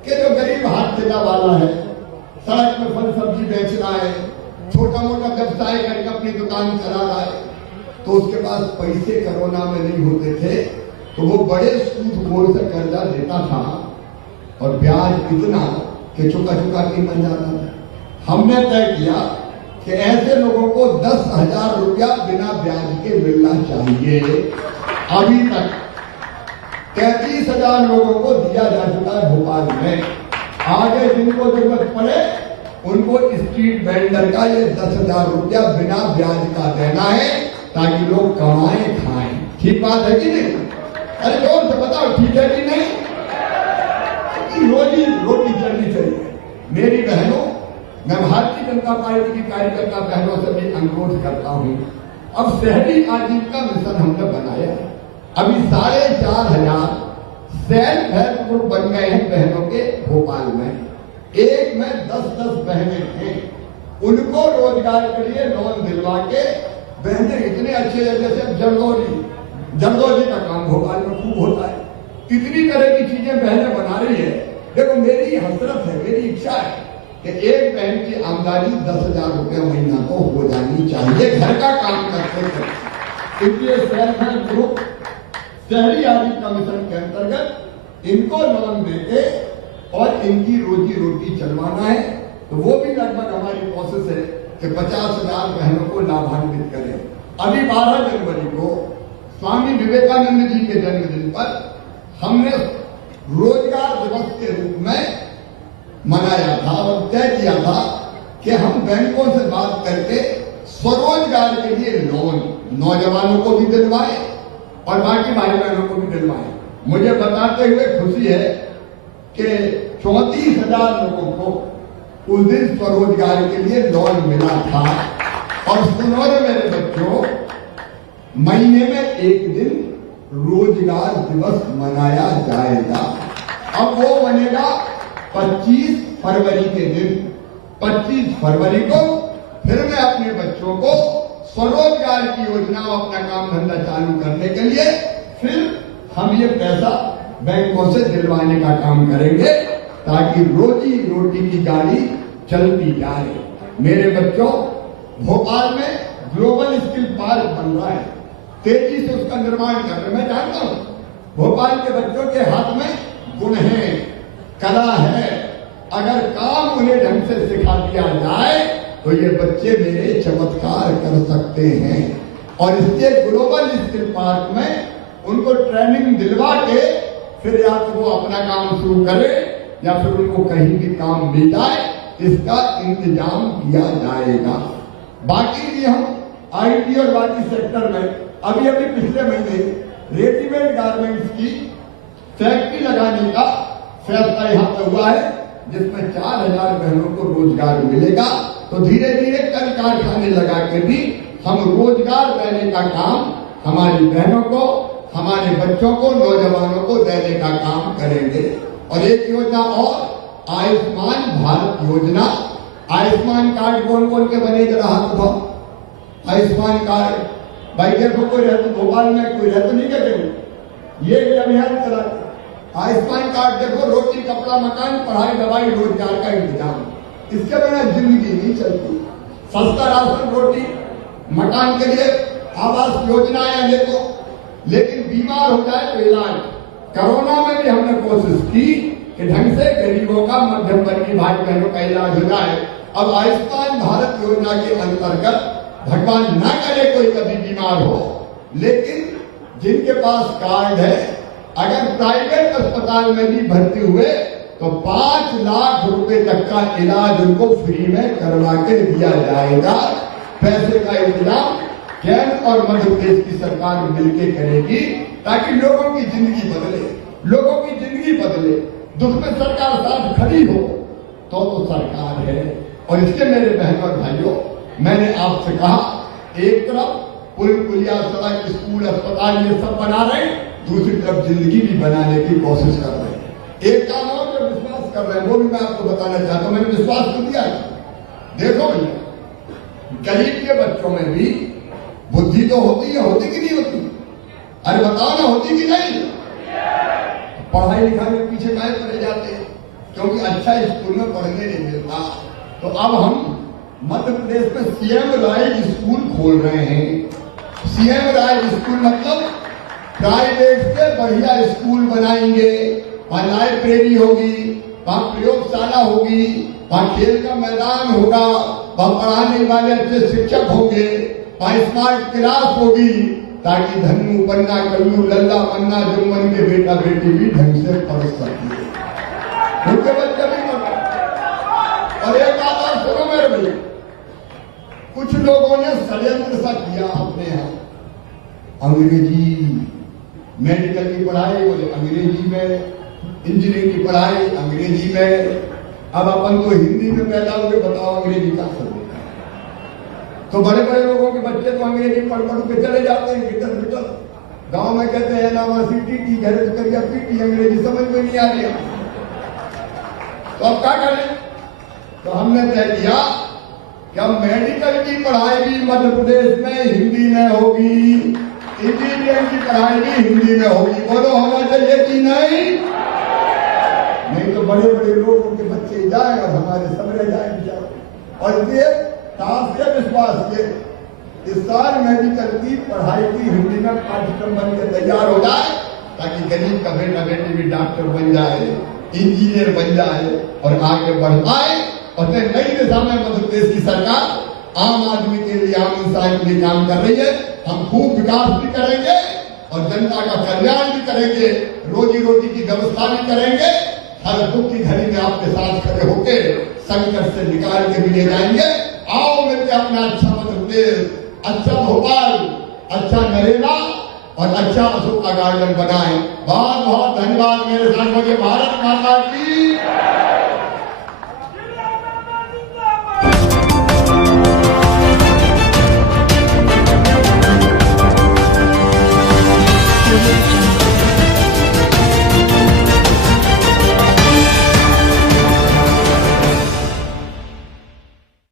कि जो गरीब हाथ ठेला वाला है, सड़क में फल सब्जी बेच रहा है, छोटा मोटा व्यवसाय करके अपनी दुकान चला रहा है, तो उसके पास पैसे कोरोना में नहीं होते थे, तो वो बड़े सूद से कर्जा लेता था और ब्याज इतना कि चुका के बन जाता था। हमने तय किया कि ऐसे लोगों को 10,000 रुपया बिना ब्याज के मिलना चाहिए। अभी तक 33,000 लोगों को दिया जा चुका है भोपाल में। आगे जिनको जरूरत पड़े उनको स्ट्रीट वेंडर का ये 10,000 रुपया बिना ब्याज का देना है, ताकि लोग कमाएं खाएं। ठीक बात है कि नहीं? अरे जोर से बताओ, ठीक है कि नहीं? रोटी चलनी चाहिए। मेरी बहनों, मैं भारतीय जनता पार्टी की कार्यकर्ता बहनों से भी अनुरोध करता हूं, अब शहरी आजीविका मिशन हमने बनाया है। अभी 4,500 सेल्फ हेल्प ग्रुप बन गए हैं बहनों के भोपाल में। एक में 10-10 बहनें हैं, उनको रोजगार के लिए लोन दिलवा के बहनें इतने अच्छे जैसे जरदोजी का काम भोपाल में खूब होता है। इतनी तरह की चीजें बहनें बना रही है। देखो मेरी हसरत है, मेरी इच्छा है कि एक बहन की आमदनी 10,000 रुपये महीना को हो जानी चाहिए घर का काम करते करते। इसलिए सेल्फ हेल्प ग्रुप शहरी आजीविका मिशन के अंतर्गत इनको लोन देके और इनकी रोजी रोटी चलवाना है। तो वो भी लगभग हमारी प्रोसेस है कि 50,000 बहनों को लाभान्वित करें। अभी 12 जनवरी को स्वामी विवेकानंद जी के जन्मदिन पर हमने रोजगार दिवस के रूप में मनाया था और तय किया था कि हम बैंकों से बात करके स्वरोजगार के लिए लोन नौजवानों को भी दिलवाए और बाकी भाई बहनों को भी दिलवाए। मुझे बताते हुए खुशी है कि 34,000 लोगों को उस दिन स्वरोजगार के लिए लोन मिला था। और सुनो रे मेरे बच्चों, महीने में एक दिन रोजगार दिवस मनाया जाएगा। अब वो बनेगा 25 फरवरी के दिन। 25 फरवरी को फिर मैं अपने बच्चों को स्वरोजगार की योजना अपना काम धंधा चालू करने के लिए फिर हम ये पैसा बैंकों से दिलवाने का काम करेंगे ताकि रोजी रोटी की गाड़ी चलती जाए। मेरे बच्चों, भोपाल में ग्लोबल स्किल पार्क बन रहा है, तेजी से उसका निर्माण कर रहे। मैं जानता हूं भोपाल के बच्चों के हाथ में गुण है, कला है। अगर काम उन्हें ढंग से सिखा दिया जाए तो ये बच्चे मेरे चमत्कार कर सकते हैं। और इसके ग्लोबल स्किल पार्क में उनको ट्रेनिंग दिलवा के फिर या तो वो अपना काम शुरू करे या फिर उनको कहीं भी काम मिल जाए, इसका इंतजाम किया जाएगा। बाकी भी हम आईटी और बाकी सेक्टर में अभी पिछले महीने रेडीमेड गारमेंट्स की फैक्ट्री लगाने का फैसला यहाँ पर हुआ है, जिसमें 4,000 बहनों को रोजगार मिलेगा। तो धीरे धीरे कल कारखाने लगा के भी हम रोजगार देने का काम हमारी बहनों को, हमारे बच्चों को, नौजवानों को देने का काम करेंगे। और एक योजना और, आयुष्मान भारत योजना। आयुष्मान कार्ड कौन कौन के बने जरा हाथ उठाओ। आयुष्मान कार्ड भाई देखो, कोई रहते भोपाल में, कोई रहते नहीं कहते ये अभियान चला। आयुष्मान कार्ड देखो, रोटी कपड़ा मकान पढ़ाई दवाई रोजगार का इंतजाम, इसके बिना जिंदगी नहीं चलती। सस्ता राशन रोटी मकान के लिए आवास योजनाएं देखो, लेकिन बीमार हो जाए तो इलाज। कोरोना में भी हमने कोशिश की कि ढंग से गरीबों का, मध्यम वर्गीय भाई बहनों का इलाज हो जाए। अब आयुष्मान भारत योजना के अंतर्गत भगवान ना करे कोई कभी बीमार हो, लेकिन जिनके पास कार्ड है अगर प्राइवेट अस्पताल में भी भर्ती हुए तो 5 लाख रुपए तक का इलाज उनको फ्री में करवा के दिया जाएगा। पैसे का इंतजाम केंद्र और मध्य प्रदेश की सरकार मिलकर करेगी ताकि लोगों की जिंदगी बदले, लोगों की जिंदगी बदले। दुख में सरकार साथ खड़ी हो तो सरकार है। और इसके मेरे बहन और भाइयों, मैंने आपसे कहा, एक तरफ पुल पुलिया सड़क स्कूल अस्पताल ये सब बना रहे, दूसरी तरफ जिंदगी भी बनाने की कोशिश कर रहे हैं। एक काम और जो विश्वास कर रहे हैं वो भी मैं आपको बताना चाहता हूं। मैंने विश्वास तो दिया है। देखो भैया, गरीब के बच्चों में भी बुद्धि तो होती है, होती कि नहीं होती? अरे बताओ ना, होती कि नहीं? पढ़ाई लिखाई में पीछे काहे पड़े जाते हैं? क्योंकि अच्छा स्कूल में पढ़ने नहीं मिलता। तो अब हम मध्य प्रदेश में सीएम राइज स्कूल खोल रहे हैं। सीएम राइज स्कूल मतलब प्राइवेट से बढ़िया स्कूल बनाएंगे। वहां लाइब्रेरी होगी, वहां प्रयोगशाला होगी, वहां खेल का मैदान होगा, वहां पढ़ाने वाले अच्छे शिक्षक होंगे, वहां स्मार्ट क्लास होगी ताकि धन्नू पन्ना कल्लू लल्ला मन्ना जुम्मन के बेटा बेटी भी ढंग से पढ़ सके, उनके बच्चे भी पढ़। और एक बात और सुनो मेरे भैया, कुछ लोगों ने षड्यंत्र सा किया अपने यहाँ, अंग्रेजी मेडिकल की पढ़ाई बोले अंग्रेजी में, इंजीनियरिंग की पढ़ाई अंग्रेजी में। अब अपन तो हिंदी में पैदा हुए, बताओ अंग्रेजी का सब। तो बड़े बड़े लोगों के बच्चे तो अंग्रेजी पढ़ पढ़ के चले जाते हैं गिटर गिटर। गांव में कहते हैं नामा सीटी घर करिया पीटी, अंग्रेजी समझ में नहीं आ रही। तो अब क्या करें? तो हमने तय किया कि अब मेडिकल की पढ़ाई भी मध्य प्रदेश में हिंदी में होगी, इंजीनियरिंग की पढ़ाई भी हिंदी में होगी। बोलो होना चाहिए कि नहीं? नहीं तो बड़े बड़े लोगों के बच्चे बच्चे जाए और हमारे सब रह जाए। और ये साफ से विश्वास ये इस साल मेडिकल की पढ़ाई की हिंदी में पाठ्यक्रम बन के तैयार हो जाए, ताकि गरीब का बेटा बेटी भी डॉक्टर बन जाए, इंजीनियर बन जाए और आगे बढ़ पाए। और नई दिशा में मध्य प्रदेश की सरकार आम आदमी के लिए, आम इंसान के लिए काम कर रही है। हम खूब विकास भी करेंगे और जनता का कल्याण भी करेंगे, रोजी रोटी की व्यवस्था भी करेंगे। हर दुख की घड़ी में आपके साथ खड़े होकर संकट से निकाल के भी ले जाएंगे। आओ मिलकर अपना अच्छा मध्य प्रदेश, अच्छा भोपाल, अच्छा नरेला और अच्छा अशोका गार्डन बनाएं। बहुत बहुत धन्यवाद। मेरे साथ बोलिए भारत माता की।